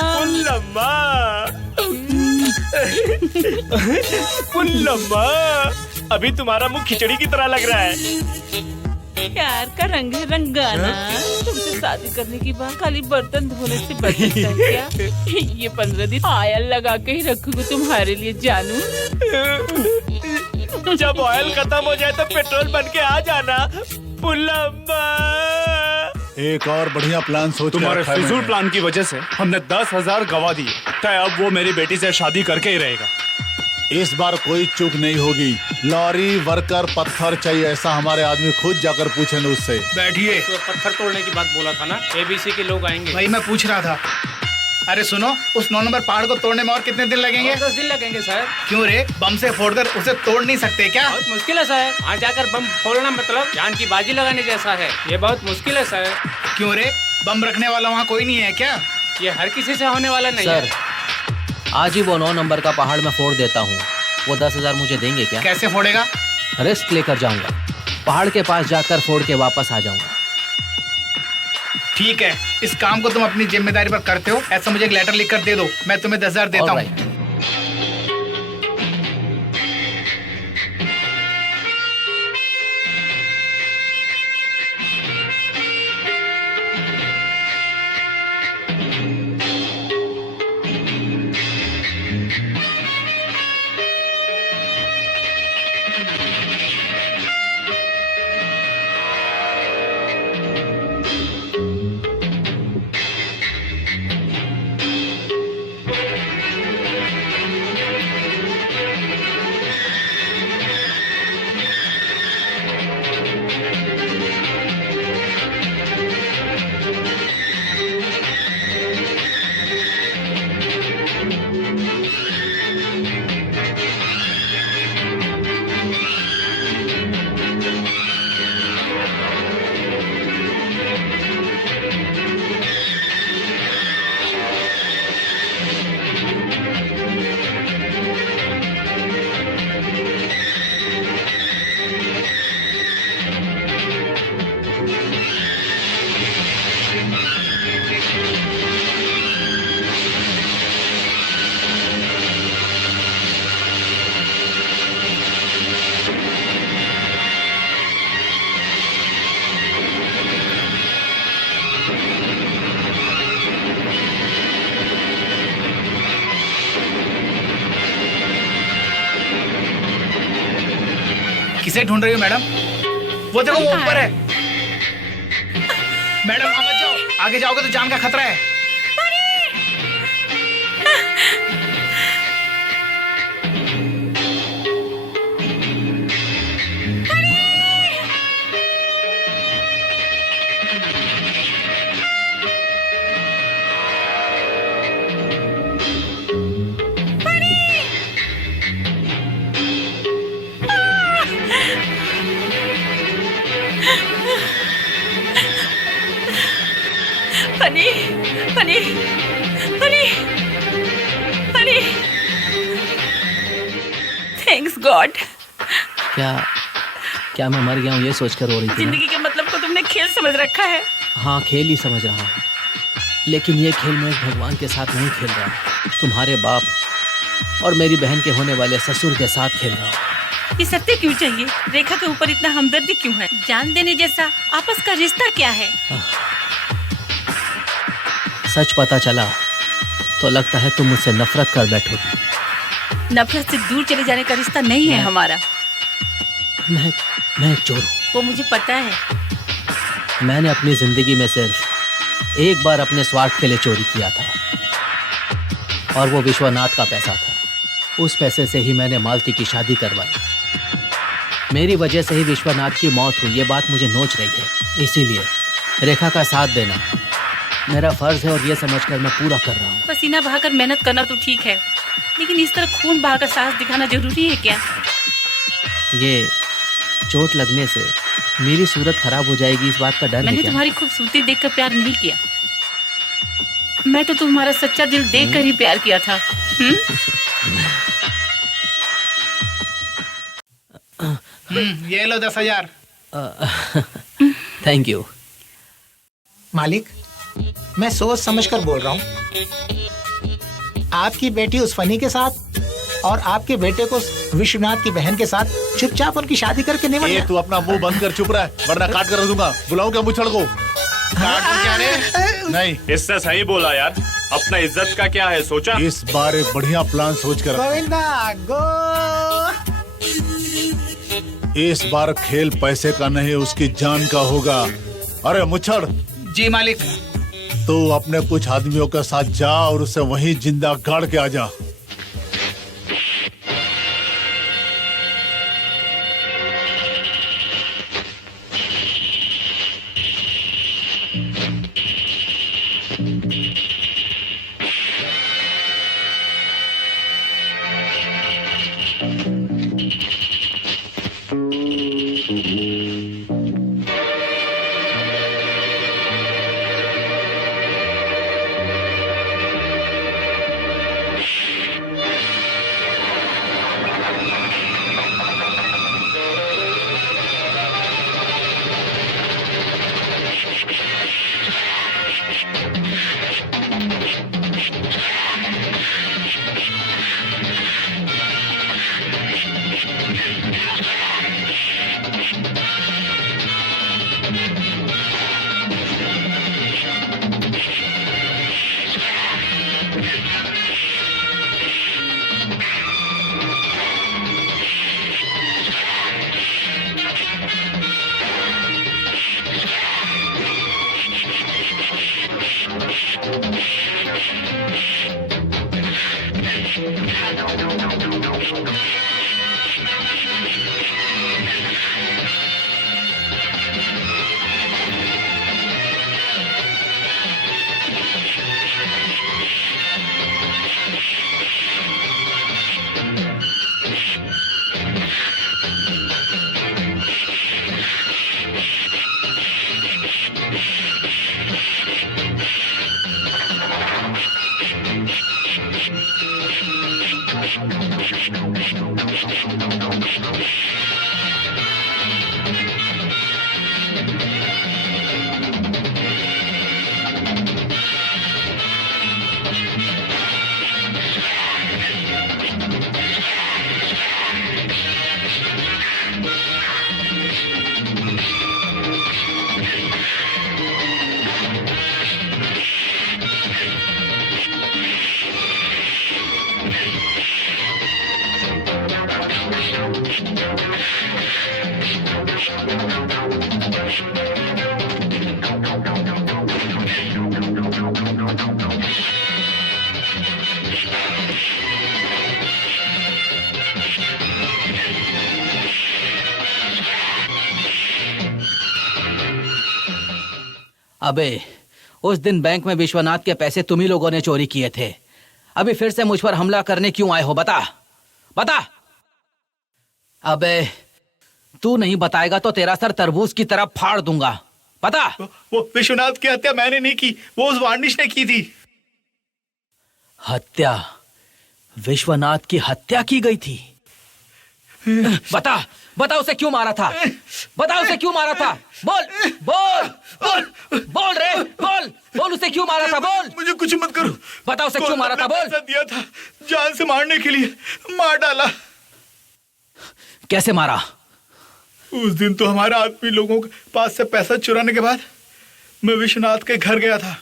पुल्लम्मा, अभी तुम्हारा मुंह खिचड़ी की तरह लग रहा है। प्यार का रंग है रंगाना। तुमसे शादी करने के बाद खाली बर्तन धोने से बच सकता है क्या? ये 15 दिन ऑयल लगा के ही रखूंगी तुम्हारे लिए जानू। जब ऑयल खत्म हो जाए तो पेट्रोल बन के आ जाना पुल्लम्मा। एक और बढ़िया प्लान सोच के तुम्हारे रखा है फिजूल मैंने। प्लान की वजह से हमने 10,000 गवा दिए। तय अब वो मेरी बेटी से शादी करके ही रहेगा। इस बार कोई चूक नहीं होगी। लॉरी वर्कर पत्थर चाहिए ऐसा हमारे आदमी खुद जाकर पूछेंगे उससे। बैठिए। तो पत्थर तोड़ने की बात बोला था ना, एबीसी के लोग आएंगे। वही मैं पूछ रहा था। अरे सुनो, उस 9 नंबर पहाड़ को तोड़ने में और कितने दिन लगेंगे? 10 दिन लगेंगे सर। क्यों रे, बम से फोड़कर उसे तोड़ नहीं सकते क्या? बहुत मुश्किल है सर। वहाँ जाकर बम फोड़ना मतलब जान की बाजी लगाने जैसा है। ये बहुत मुश्किल है सर। क्यों रे, बम रखने वाला वहाँ कोई नहीं है क्या? ये हर किसी से होने वाला नहीं सर, है। आज ही वो 9 नंबर का पहाड़ मैं फोड़ देता हूँ। वो 10,000 मुझे देंगे क्या? कैसे फोड़ेगा? रिस्क लेकर जाऊंगा। पहाड़ के पास जाकर फोड़ के वापस आ जाऊंगा। ठीक है, इस काम को तुम अपनी जिम्मेदारी पर करते हो, ऐसा मुझे एक लेटर लिखकर दे दो, मैं तुम्हें 10,000 देता हूँ। Alright. किसे ढूंढ रही हो मैडम? वो देखो, वो ऊपर है। मैडम आप मत जाओ, आगे जाओगे तो जान का खतरा है। Honey, Honey, Honey, Honey, thanks God. क्या मैं मर गया हूँ ये सोचकर रो रही थी ना? जिंदगी के मतलब को तुमने खेल समझ रखा है। हाँ, खेल ही समझ रहा हूँ, लेकिन ये खेल मैं भगवान के साथ नहीं खेल रहा, तुम्हारे बाप और मेरी बहन के होने वाले ससुर के साथ खेल रहा हूँ। ये सत्य क्यों चाहिए? रेखा के ऊपर इतना हमदर्दी क्यों है? जान देने जैसा आपस का रिश्ता क्या है? सच पता चला तो लगता है तुम मुझसे नफरत कर बैठोगी। नफरत से दूर चले जाने का रिश्ता नहीं है हमारा। मैं एक चोर हूँ। वो मुझे पता है। मैंने अपनी जिंदगी में सिर्फ एक बार अपने स्वार्थ के लिए चोरी किया था, और वो विश्वनाथ का पैसा था। उस पैसे से ही मैंने मालती की शादी करवाई। मेरी वजह से ही विश्वनाथ की मौत हुई, ये बात मुझे नोच रही है। इसीलिए रेखा का साथ देना मेरा फर्ज है, और ये समझकर मैं पूरा कर रहा हूँ। पसीना बहाकर मेहनत करना तो ठीक है, लेकिन इस तरह खून बहाकर साहस दिखाना जरूरी है क्या? चोट लगने से मेरी सूरत खराब हो जाएगी, इस बात का डर है मैंने क्या? तुम्हारी खूबसूरती देखकर प्यार नहीं किया, मैं तो तुम्हारा सच्चा दिल देखकर ही प्यार किया था। ये लो 10,000। Thank you. मालिक, मैं सोच समझकर बोल रहा हूँ। आपकी बेटी उस फनी के साथ और आपके बेटे को विश्वनाथ की बहन के साथ चुपचाप उनकी शादी करके निमट ये गया। तू अपना मुंह बंद कर, चुप रहा, वरना काट कर रख दूंगा। बुलाऊं क्या मुछड़ को? नहीं, इससे सही बोला यार। अपना इज्जत का क्या है सोचा? इस बार एक बढ़िया प्लान सोच कर रखा। गोविंदा गो। इस बार खेल पैसे का नहीं, उसकी जान का होगा। अरे मुच्छड़, जी मालिक। तू अपने कुछ आदमियों के साथ जा और उसे वहीं जिंदा गाड़ के आ जा। अबे, उस दिन बैंक में विश्वनाथ के पैसे तुम ही लोगों ने चोरी किए थे। अभी फिर से मुझ पर हमला करने क्यों आए हो? बता बता। अबे, तू नहीं बताएगा तो तेरा सर तरबूज की तरह फाड़ दूंगा। बता। वो विश्वनाथ की हत्या मैंने नहीं की, वो उस वार्निश ने की थी। हत्या? विश्वनाथ की हत्या की गई थी? बता बता, उसे क्यों मारा था? बता, उसे क्यों मारा था? बोल बोल बोल बोल रे, बोल बोल, उसे क्यों मारा था? बोल। मुझे कुछ मत करो। बता, उसे क्यों मारा था? बोल। पैसा दिया था जान से मारने के लिए, मार डाला। कैसे मारा? उस दिन तो हमारा आदमी लोगों के पास से पैसा चुराने के बाद मैं विश्वनाथ के घर गया था।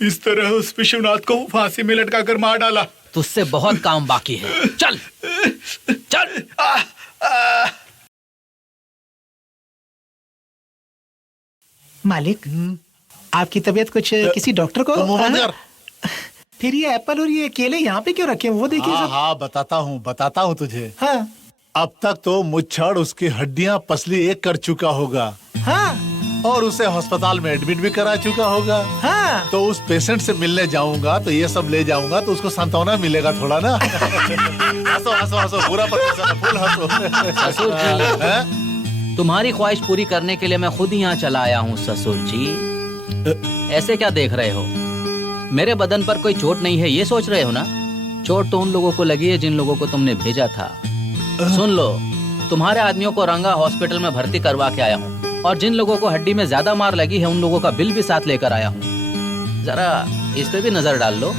इस तरह उस विश्वनाथ को फांसी में लटका कर मार डाला। तुझसे बहुत काम बाकी है। चल चल। मालिक, आपकी तबीयत कुछ किसी डॉक्टर को? तो मुंह बंद कर। फिर ये एप्पल और ये केले यहाँ पे क्यों रखे हैं? वो देखिए हाँ सब। हाँ बताता हूँ तुझे। हाँ अब तक तो मुच्छड़ उसकी हड्डियाँ पसली एक कर चुका होगा। हाँ और उसे अस्पताल में एडमिट भी करा चुका होगा। हाँ। तो उस पेशेंट से मिलने जाऊंगा तो ये सब ले जाऊंगा तो उसको सांत्वना मिलेगा थोड़ा ना। हंसो हंसो हंसो, पूरा फुल हंसो। ससुर जी, हैं? तुम्हारी ख्वाहिश पूरी करने के लिए मैं खुद ही यहाँ चला आया हूँ ससुर जी। ऐसे क्या देख रहे हो? मेरे बदन पर कोई चोट नहीं है ये सोच रहे हो ना? चोट तो उन लोगों को लगी है जिन लोगों को तुमने भेजा था। सुन लो, तुम्हारे आदमियों को रंगा हॉस्पिटल में भर्ती करवा के आया हूँ और जिन लोगों को हड्डी में ज्यादा मार लगी है उन लोगों का बिल भी साथ लेकर आया हूँ। जरा इस पे भी नजर डाल लो,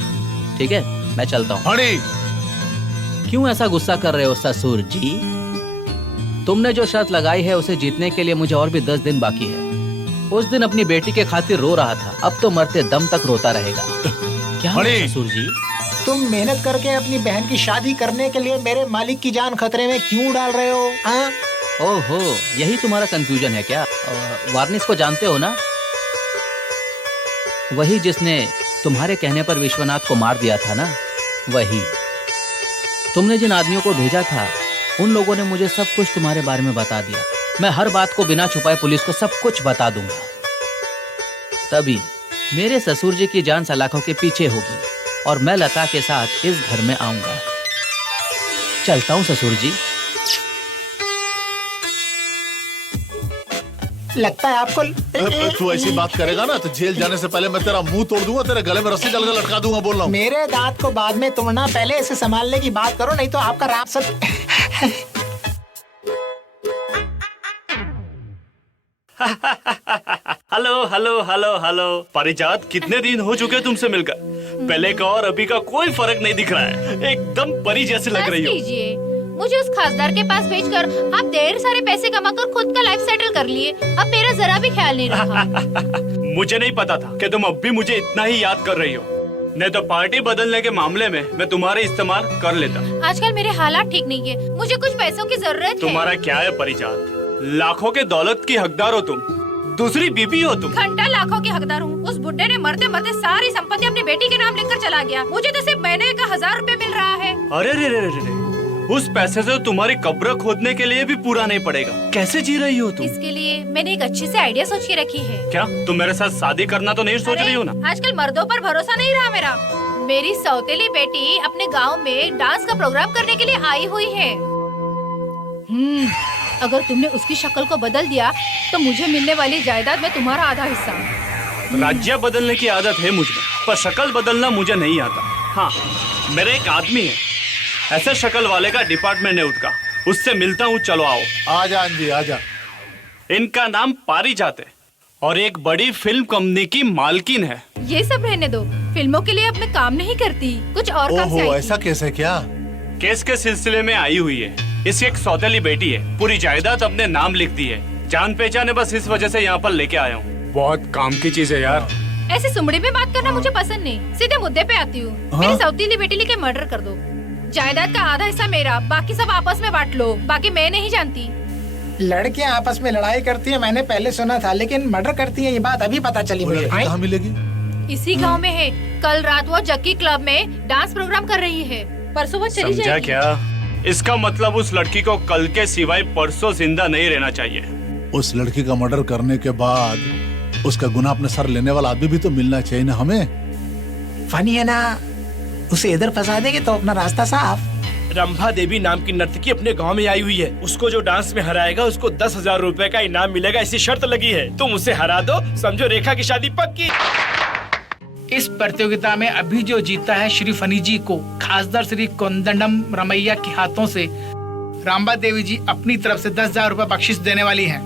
ठीक है? मैं चलता हूँ। क्यों ऐसा गुस्सा कर रहे हो ससुर जी? तुमने जो शर्त लगाई है उसे जीतने के लिए मुझे और भी 10 दिन बाकी है। उस दिन अपनी बेटी के खातिर रो रहा था, अब तो मरते दम तक रोता रहेगा। क्या हुआ ससुर जी? तुम मेहनत करके अपनी बहन की शादी करने के लिए मेरे मालिक की जान खतरे में क्यों डाल रहे हो? हाँ? ओहो, यही तुम्हारा कंफ्यूजन है क्या? वार्निस को जानते हो ना? वही जिसने तुम्हारे कहने पर विश्वनाथ को मार दिया था ना, वही। तुमने जिन आदमियों को भेजा था उन लोगों ने मुझे सब कुछ तुम्हारे बारे में बता दिया। मैं हर बात को बिना छुपाए पुलिस को सब कुछ बता दूंगा। तभी मेरे ससुर जी की जान सलाखों के पीछे होगी और मैं लता के साथ इस घर में आऊंगा। चलता हूँ ससुर जी। लगता है आपको तू ऐसी बात करेगा ना तो जेल जाने से पहले मैं तेरा मुंह तोड़ दूंगा, तेरे गले में रस्सी डालकर लटका दूंगा। बोल रहा हूँ। मेरे दांत को बाद में तोड़ना, पहले इसे संभालने की बात करो, नहीं तो आपका रात सब। हेलो हेलो हेलो हेलो पारिजात, कितने दिन हो चुके तुमसे मिलकर? पहले का और अभी का कोई फर्क नहीं दिख रहा है, एकदम परी जैसे लग रही हो। कीजिए, मुझे उस खासदार के पास भेजकर आप ढेर सारे पैसे कमाकर खुद का लाइफ सेटल कर लिए। अब मेरा जरा भी ख्याल नहीं रखा। मुझे नहीं पता था कि तुम अब भी मुझे इतना ही याद कर रही हो, नहीं तो पार्टी बदलने के मामले में मैं तुम्हारे इस्तेमाल कर लेता। आजकल मेरे हालात ठीक नहीं है, मुझे कुछ पैसों की जरूरत है। तुम्हारा क्या है परिजात? लाखों के दौलत की हकदार हो तुम, दूसरी बीबी हो तुम। घंटा लाखों की हकदार हूँ। उस बुड्ढे ने मरते मरते सारी संपत्ति अपनी बेटी के नाम लिखकर चला गया। मुझे तो सिर्फ महीने का 1000 रुपए मिल रहा है। अरे रे रे रे रे, उस पैसे से तुम्हारी कब्र खोदने के लिए भी पूरा नहीं पड़ेगा। कैसे जी रही हो तुम? इसके लिए मैंने एक अच्छी सी आइडिया सोच के रखी है। क्या तुम मेरे साथ शादी करना तो नहीं सोच रही हो ना? आजकल मर्दों पर भरोसा नहीं रहा मेरा। मेरी सौतेली बेटी अपने गांव में डांस का प्रोग्राम करने के लिए आई हुई है। अगर तुमने उसकी शक्ल को बदल दिया तो मुझे मिलने वाली जायदाद में तुम्हारा आधा हिस्सा। राज्य बदलने की आदत है मुझ में, पर शक्ल बदलना मुझे नहीं आता। हाँ, मेरे एक आदमी है, ऐसे शक्ल वाले का डिपार्टमेंट है उसका, उससे मिलता हूँ। चलो आओ। आजा अंजी आजा। इनका नाम पारिजात है और एक बड़ी फिल्म कंपनी की मालकिन है। ये सब रहने दो, फिल्मों के लिए अब मैं काम नहीं करती, कुछ और काम से आई थी। ऐसा कैसे? क्या केस के सिलसिले में आई हुई है। इसकी एक सौतेली बेटी है, पूरी जायदाद अपने नाम लिख दी है। जान पहचान है, बस इस वजह से यहाँ पर लेके आया हूँ। बहुत काम की चीज है यार। ऐसे सुमड़ी में बात करना मुझे पसंद नहीं, सीधे मुद्दे पे आती हूँ। मेरी सौतेली बेटी लेके मर्डर कर दो। जायदाद का आधा हिस्सा मेरा, बाकी सब आपस में बांट लो। बाकी मैं नहीं जानती। लड़कियां आपस में लड़ाई करती हैं, मैंने पहले सुना था, लेकिन मर्डर करती हैं ये बात अभी पता चली मुझे। कहाँ मिलेगी? इसी गांव में है। कल रात वो जक्की क्लब में डांस प्रोग्राम कर रही है। परसों वो चली समझा जाएगी। क्या? इसका मतलब उस लड़की को कल के सिवाय परसों जिंदा नहीं रहना चाहिए। उस लड़की का मर्डर करने के बाद उसका गुनाह अपने सर लेने वाला आदमी भी तो मिलना चाहिए ना हमें। फनी है ना, उसे इधर फंसा देंगे तो अपना रास्ता साफ। रंभा देवी नाम की नर्तकी अपने गांव में आई हुई है। उसको जो डांस में हराएगा उसको 10,000 रुपए का इनाम मिलेगा, ऐसी शर्त लगी है। तुम उसे हरा दो, समझो रेखा की शादी पक्की। इस प्रतियोगिता में अभी जो जीता है श्री फनी जी को खासदार श्री कोंदंडम रमैया के हाथों से रामबा देवी जी अपनी तरफ से 10,000 रुपए बख्शिश देने वाली हैं।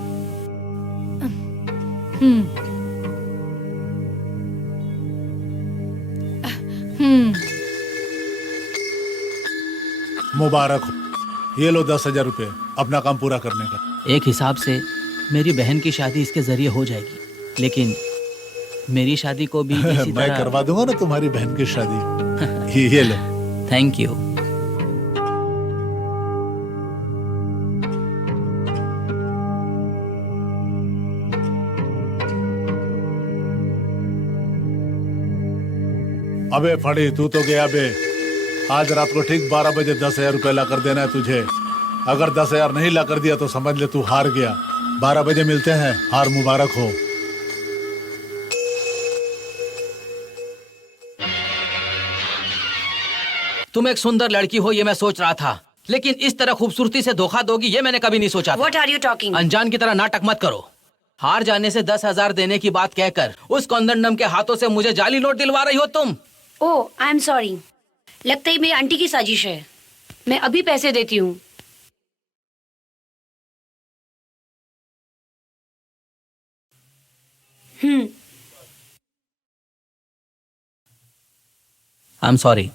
मुबारक हो, ये लो 10,000 रुपए अपना काम पूरा करने का। एक हिसाब से मेरी बहन की शादी इसके जरिए हो जाएगी, लेकिन मेरी शादी को भी इसी मैं तरह करवा दूंगा ना तुम्हारी बहन की शादी। ये लो। Thank you. अबे फड़ी, तू तो गया बे। आज रात को ठीक 12 बजे 10,000 रुपए ला कर देना है तुझे। अगर 10,000 नहीं ला कर दिया तो समझ ले तू हार गया। 12 बजे मिलते हैं, हार मुबारक हो। तुम एक सुंदर लड़की हो ये मैं सोच रहा था, लेकिन इस तरह खूबसूरती से धोखा दोगी ये मैंने कभी नहीं सोचा था। What are you talking? अनजान की तरह नाटक मत करो। हार जाने से 10,000 देने की बात कहकर उस कौंदंडम के हाथों से मुझे जाली नोट दिलवा रही हो तुम। ओह, आई एम सॉरी। लगता है मेरी आंटी की साजिश है। मैं अभी पैसे देती हूँ। I am sorry.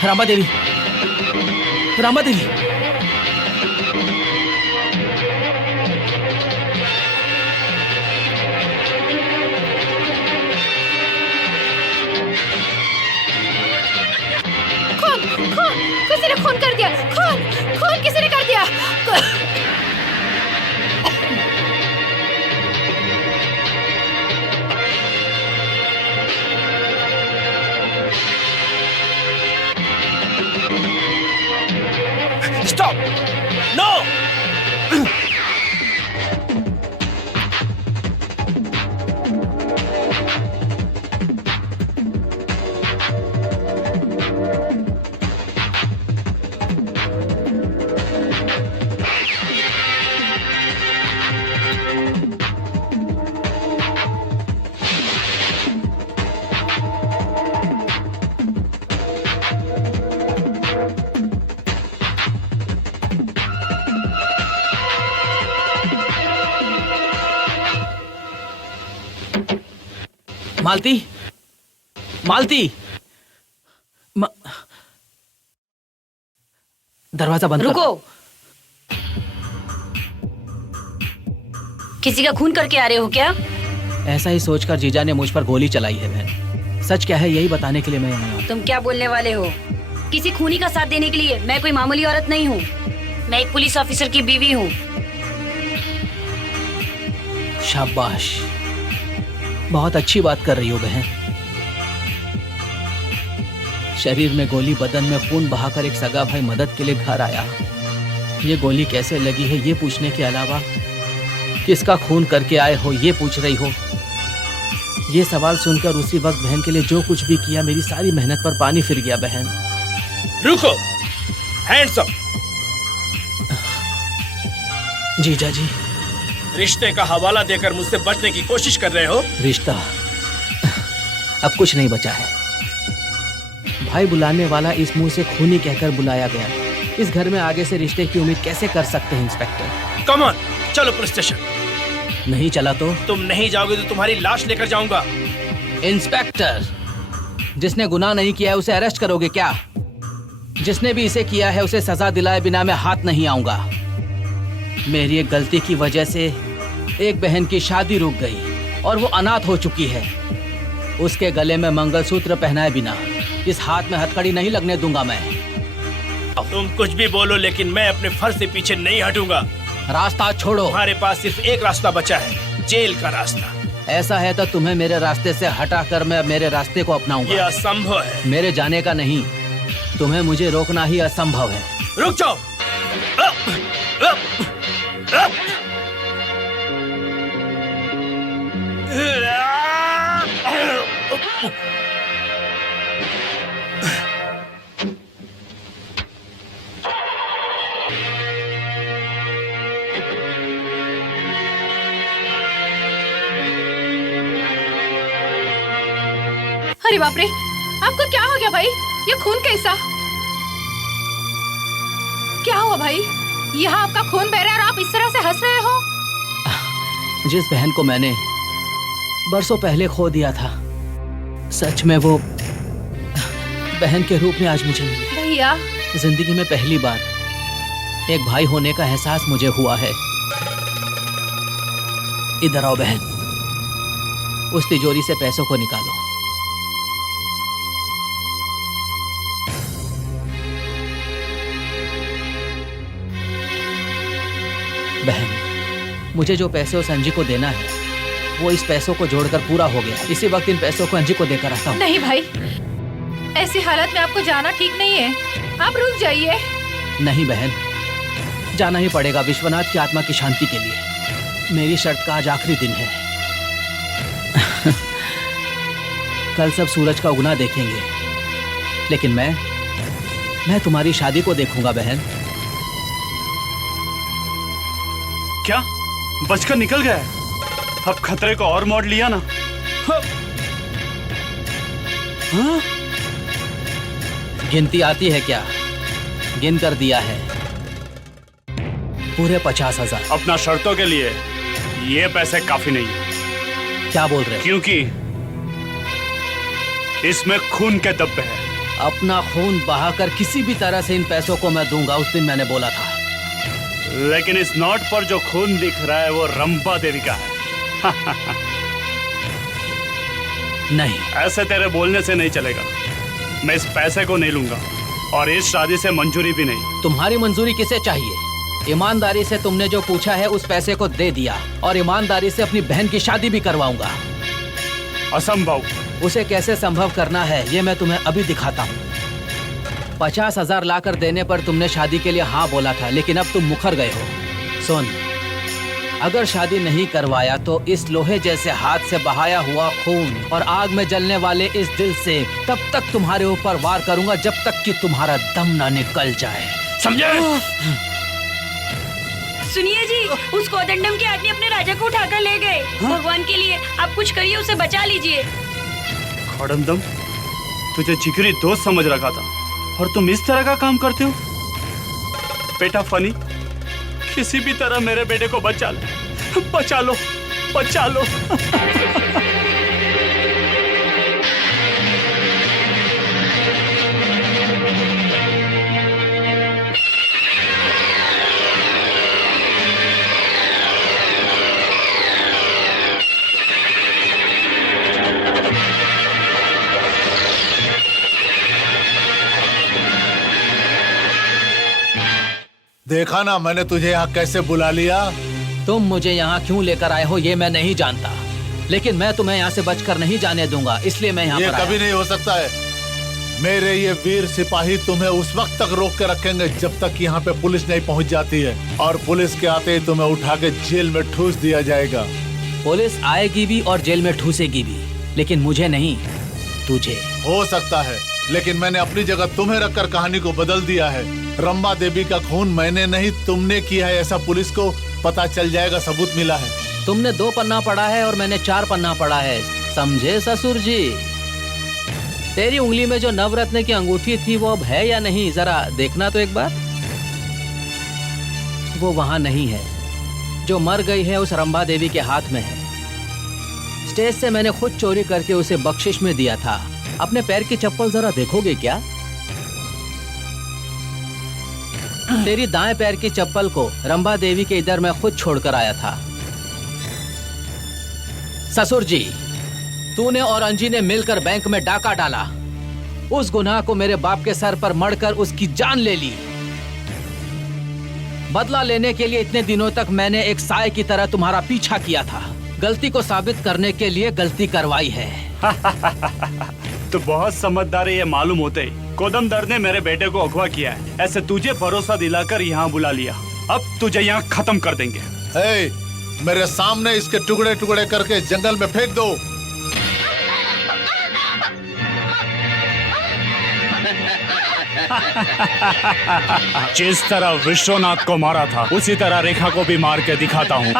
Rama Devi, Rama Devi, खून, खून, किसी ने खून कर दिया। खून, खून किसी ने कर दिया। Stop! No! मालती, मालती, दरवाजा बंद रुको। किसी का खून करके आ रहे हो क्या? ऐसा ही सोचकर जीजा ने मुझ पर गोली चलाई है बहन। सच क्या है यही बताने के लिए मैं यहाँ आया हूँ। तुम क्या बोलने वाले हो? किसी खूनी का साथ देने के लिए? मैं कोई मामूली औरत नहीं हूँ। मैं एक पुलिस ऑफिसर की बीवी हूँ। शाबाश, बहुत अच्छी बात कर रही हो बहन। शरीर में गोली, बदन में खून बहाकर एक सगा भाई मदद के लिए घर आया। ये गोली कैसे लगी है ये पूछने के अलावा किसका खून करके आए हो ये पूछ रही हो। ये सवाल सुनकर उसी वक्त बहन के लिए जो कुछ भी किया मेरी सारी मेहनत पर पानी फिर गया बहन। रुको, हैंड्स अप। जीजा जी, रिश्ते का हवाला देकर मुझसे बचने की कोशिश कर रहे हो? रिश्ता अब कुछ नहीं बचा है। भाई बुलाने वाला इस मुंह से खूनी कहकर बुलाया गया। इस घर में आगे से रिश्ते की उम्मीद कैसे कर सकते हैं इंस्पेक्टर? कम ऑन, चलो पुलिस स्टेशन। नहीं चला तो? तुम नहीं जाओगे तो तुम्हारी लाश लेकर जाऊंगा। इंस्पेक्टर, जिसने गुनाह नहीं किया है उसे अरेस्ट करोगे क्या? जिसने भी इसे किया है उसे सजा दिलाए बिना मैं हाथ नहीं आऊंगा। मेरी एक गलती की वजह से एक बहन की शादी रुक गई और वो अनाथ हो चुकी है। उसके गले में मंगलसूत्र पहनाए बिना इस हाथ में हथकड़ी नहीं लगने दूंगा मैं। तुम कुछ भी बोलो लेकिन मैं अपने फर्ज से पीछे नहीं हटूंगा। रास्ता छोड़ो। तुम्हारे पास सिर्फ एक रास्ता बचा है, जेल का रास्ता। ऐसा है तो तुम्हें मेरे रास्ते से हटाकर मैं मेरे रास्ते को अपनाऊंगा। ये असंभव है। मेरे जाने का नहीं, तुम्हें मुझे रोकना ही असंभव है। रुक जाओ। अरे बाप रे, आपको क्या हो गया भाई? ये खून कैसा? क्या हुआ भाई? यहाँ आपका खून बह रहा है और आप इस तरह से हंस रहे हो? जिस बहन को मैंने बरसों पहले खो दिया था, सच में वो बहन के रूप में आज मुझे मिली। भैया, जिंदगी में पहली बार एक भाई होने का एहसास मुझे हुआ है। इधर आओ बहन, उस तिजोरी से पैसों को निकालो। बहन, मुझे जो पैसे उस अंजी को देना है वो इस पैसों को जोड़कर पूरा हो गया। इसी वक्त इन पैसों को अंजी को देकर आता हूँ। नहीं भाई, ऐसी हालत में आपको जाना ठीक नहीं है, आप रुक जाइए। नहीं बहन, जाना ही पड़ेगा विश्वनाथ की आत्मा की शांति के लिए। मेरी शर्त का आज आखिरी दिन है। कल सब सूरज का उगना देखेंगे, लेकिन मैं तुम्हारी शादी को देखूंगा बहन। क्या बचकर निकल गया? अब खतरे को और मोड़ लिया ना। हाँ? गिनती आती है क्या? गिन कर दिया है, पूरे 50,000। अपना शर्तों के लिए ये पैसे काफी नहीं। क्या बोल रहे? क्योंकि इसमें खून के धब्बे हैं। अपना खून बहाकर किसी भी तरह से इन पैसों को मैं दूंगा, उस दिन मैंने बोला था। लेकिन इस नोट पर जो खून दिख रहा है वो रंभा देवी का है। नहीं, ऐसे तेरे बोलने से नहीं चलेगा। मैं इस पैसे को नहीं लूंगा और इस शादी से मंजूरी भी नहीं। तुम्हारी मंजूरी किसे चाहिए? ईमानदारी से तुमने जो पूछा है उस पैसे को दे दिया और ईमानदारी से अपनी बहन की शादी भी करवाऊंगा। असंभव। उसे कैसे संभव करना है ये मैं तुम्हें अभी दिखाता हूँ। 50,000 लाकर देने पर तुमने शादी के लिए हाँ बोला था, लेकिन अब तुम मुकर गए हो। सुन, अगर शादी नहीं करवाया तो इस लोहे जैसे हाथ से बहाया हुआ खून और आग में जलने वाले इस दिल से तब तक तुम्हारे ऊपर वार करूंगा जब तक कि तुम्हारा दम ना निकल जाए, समझे? सुनिए जी, उस कोदंडम के आदमी अपने राजा को उठाकर ले गए। भगवान के लिए आप कुछ करिए, उसे बचा लीजिए। खोडंदम, तुझे जिगरी दोस्त समझ रखा था और तुम इस तरह का काम करते हो? बेटा फनी, किसी भी तरह मेरे बेटे को बचा लो, बचा लो, बचा लो। देखा ना मैंने तुझे यहाँ कैसे बुला लिया। तुम मुझे यहाँ क्यों लेकर आए हो ये मैं नहीं जानता, लेकिन मैं तुम्हें यहाँ से बचकर नहीं जाने दूंगा, इसलिए मैं यहाँ ये पर कभी नहीं हो सकता है। मेरे ये वीर सिपाही तुम्हें उस वक्त तक रोक के रखेंगे जब तक यहाँ पे पुलिस नहीं पहुँच जाती है, और पुलिस के आते ही तुम्हें उठा के जेल में ठूस दिया जाएगा। पुलिस आएगी भी और जेल में ठूसेगी भी, लेकिन मुझे नहीं, तुझे। हो सकता है, लेकिन मैंने अपनी जगह तुम्हें रखकर कहानी को बदल दिया है। रंभा देवी का खून मैंने नहीं तुमने किया है, ऐसा पुलिस को पता चल जाएगा, सबूत मिला है। तुमने 2 पन्ना पढ़ा है और मैंने 4 पन्ना पढ़ा है, समझे ससुर जी? तेरी उंगली में जो नवरत्न की अंगूठी थी वो अब है या नहीं, जरा देखना तो एक बार। वो वहां नहीं है, जो मर गई है उस रंभा देवी के हाथ में है। स्टेज से मैंने खुद चोरी करके उसे बख्शिश में दिया था। अपने पैर की चप्पल जरा देखोगे क्या? तेरी दाएं पैर की चप्पल को रंभा देवी के इधर मैं खुद छोड़कर आया था। ससुर जी, तूने और अंजी ने मिलकर बैंक में डाका डाला, उस गुनाह को मेरे बाप के सर पर मढ़कर उसकी जान ले ली। बदला लेने के लिए इतने दिनों तक मैंने एक साए की तरह तुम्हारा पीछा किया था। गलती को साबित करने के लिए गलती करवाई है। तो बहुत समझदार है ये मालूम होते ही कोदमदर ने मेरे बेटे को अगवा किया है, ऐसे तुझे भरोसा दिलाकर यहाँ बुला लिया। अब तुझे यहाँ खत्म कर देंगे। मेरे सामने इसके टुकड़े टुकड़े करके जंगल में फेंक दो। जिस तरह विश्वनाथ को मारा था उसी तरह रेखा को भी मार के दिखाता हूँ।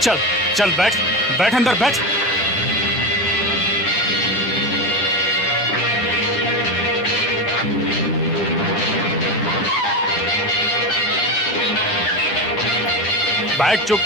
चल चल बैठ बैठ अंदर बैठ। बैठ चुप।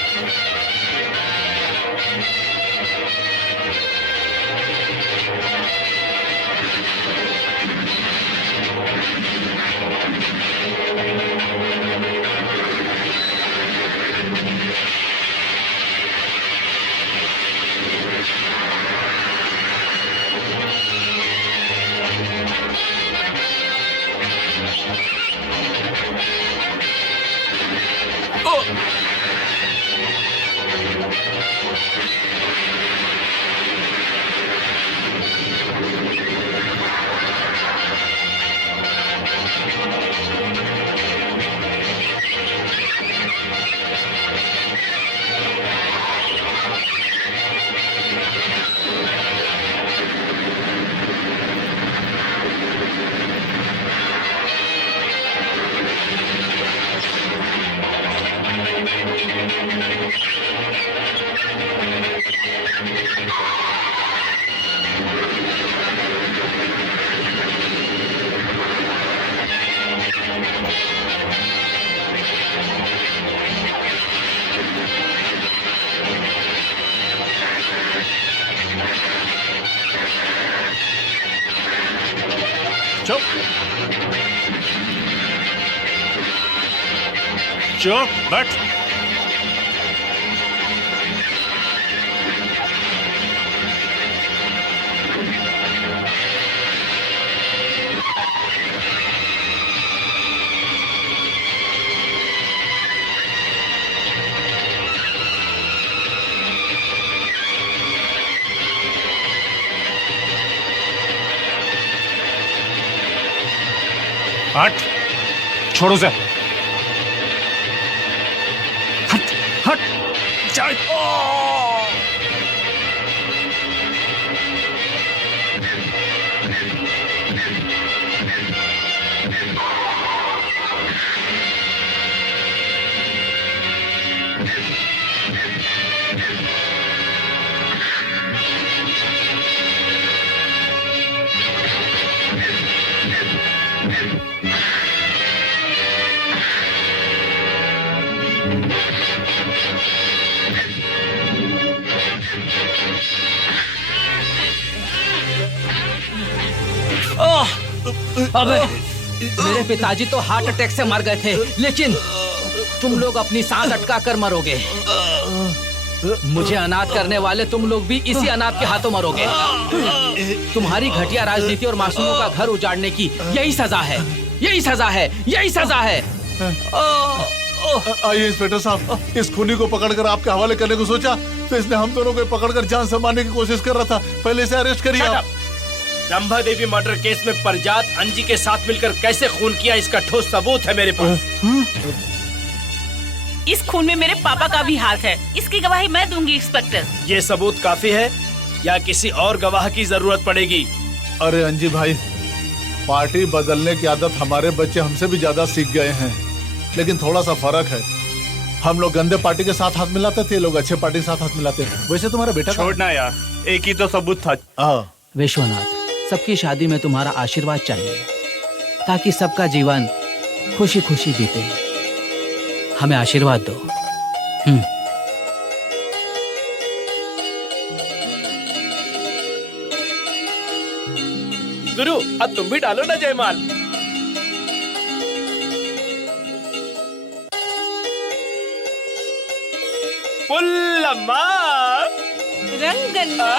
चुप चुप बैठ। हट, छोड़ो से। हट हट चल। अबे मेरे पिताजी तो हार्ट अटैक से मर गए थे, लेकिन तुम लोग अपनी सांस अटका कर मरोगे। मुझे अनाथ करने वाले तुम लोग भी इसी अनाथ के हाथों मरोगे। तुम्हारी घटिया राजनीति और मासूमों का घर उजाड़ने की यही सजा है, यही सजा है, यही सजा है। आइए इंस्पेक्टर साहब, इस खूनी को पकड़कर आपके हवाले करने को सोचा तो इसने हम दोनों को पकड़कर जान से मारने की कोशिश कर रहा था। पहले इसे अरेस्ट करिए आप। रंभा देवी मर्डर केस में परजात अंजी के साथ मिलकर कैसे खून किया, इसका ठोस सबूत है मेरे पास। इस खून में मेरे पापा का भी हाथ है, इसकी गवाही मैं दूंगी इंस्पेक्टर। ये सबूत काफी है या किसी और गवाह की जरूरत पड़ेगी? अरे अंजी भाई, पार्टी बदलने की आदत हमारे बच्चे हमसे भी ज्यादा सीख गए हैं, लेकिन थोड़ा सा फर्क है। हम लोग गंदे पार्टी के साथ हाथ मिलाते थे, लोग अच्छे पार्टी के साथ हाथ मिलाते हैं। वैसे तुम्हारा बेटा छोड़ना यार, एक ही तो सबूत था। विश्वनाथ, सबकी शादी में तुम्हारा आशीर्वाद चाहिए ताकि सबका जीवन खुशी खुशी बीते। हमें आशीर्वाद दो। गुरु, अब तुम भी डालो ना जयमाल। पुल्लम्मा रंगन्ना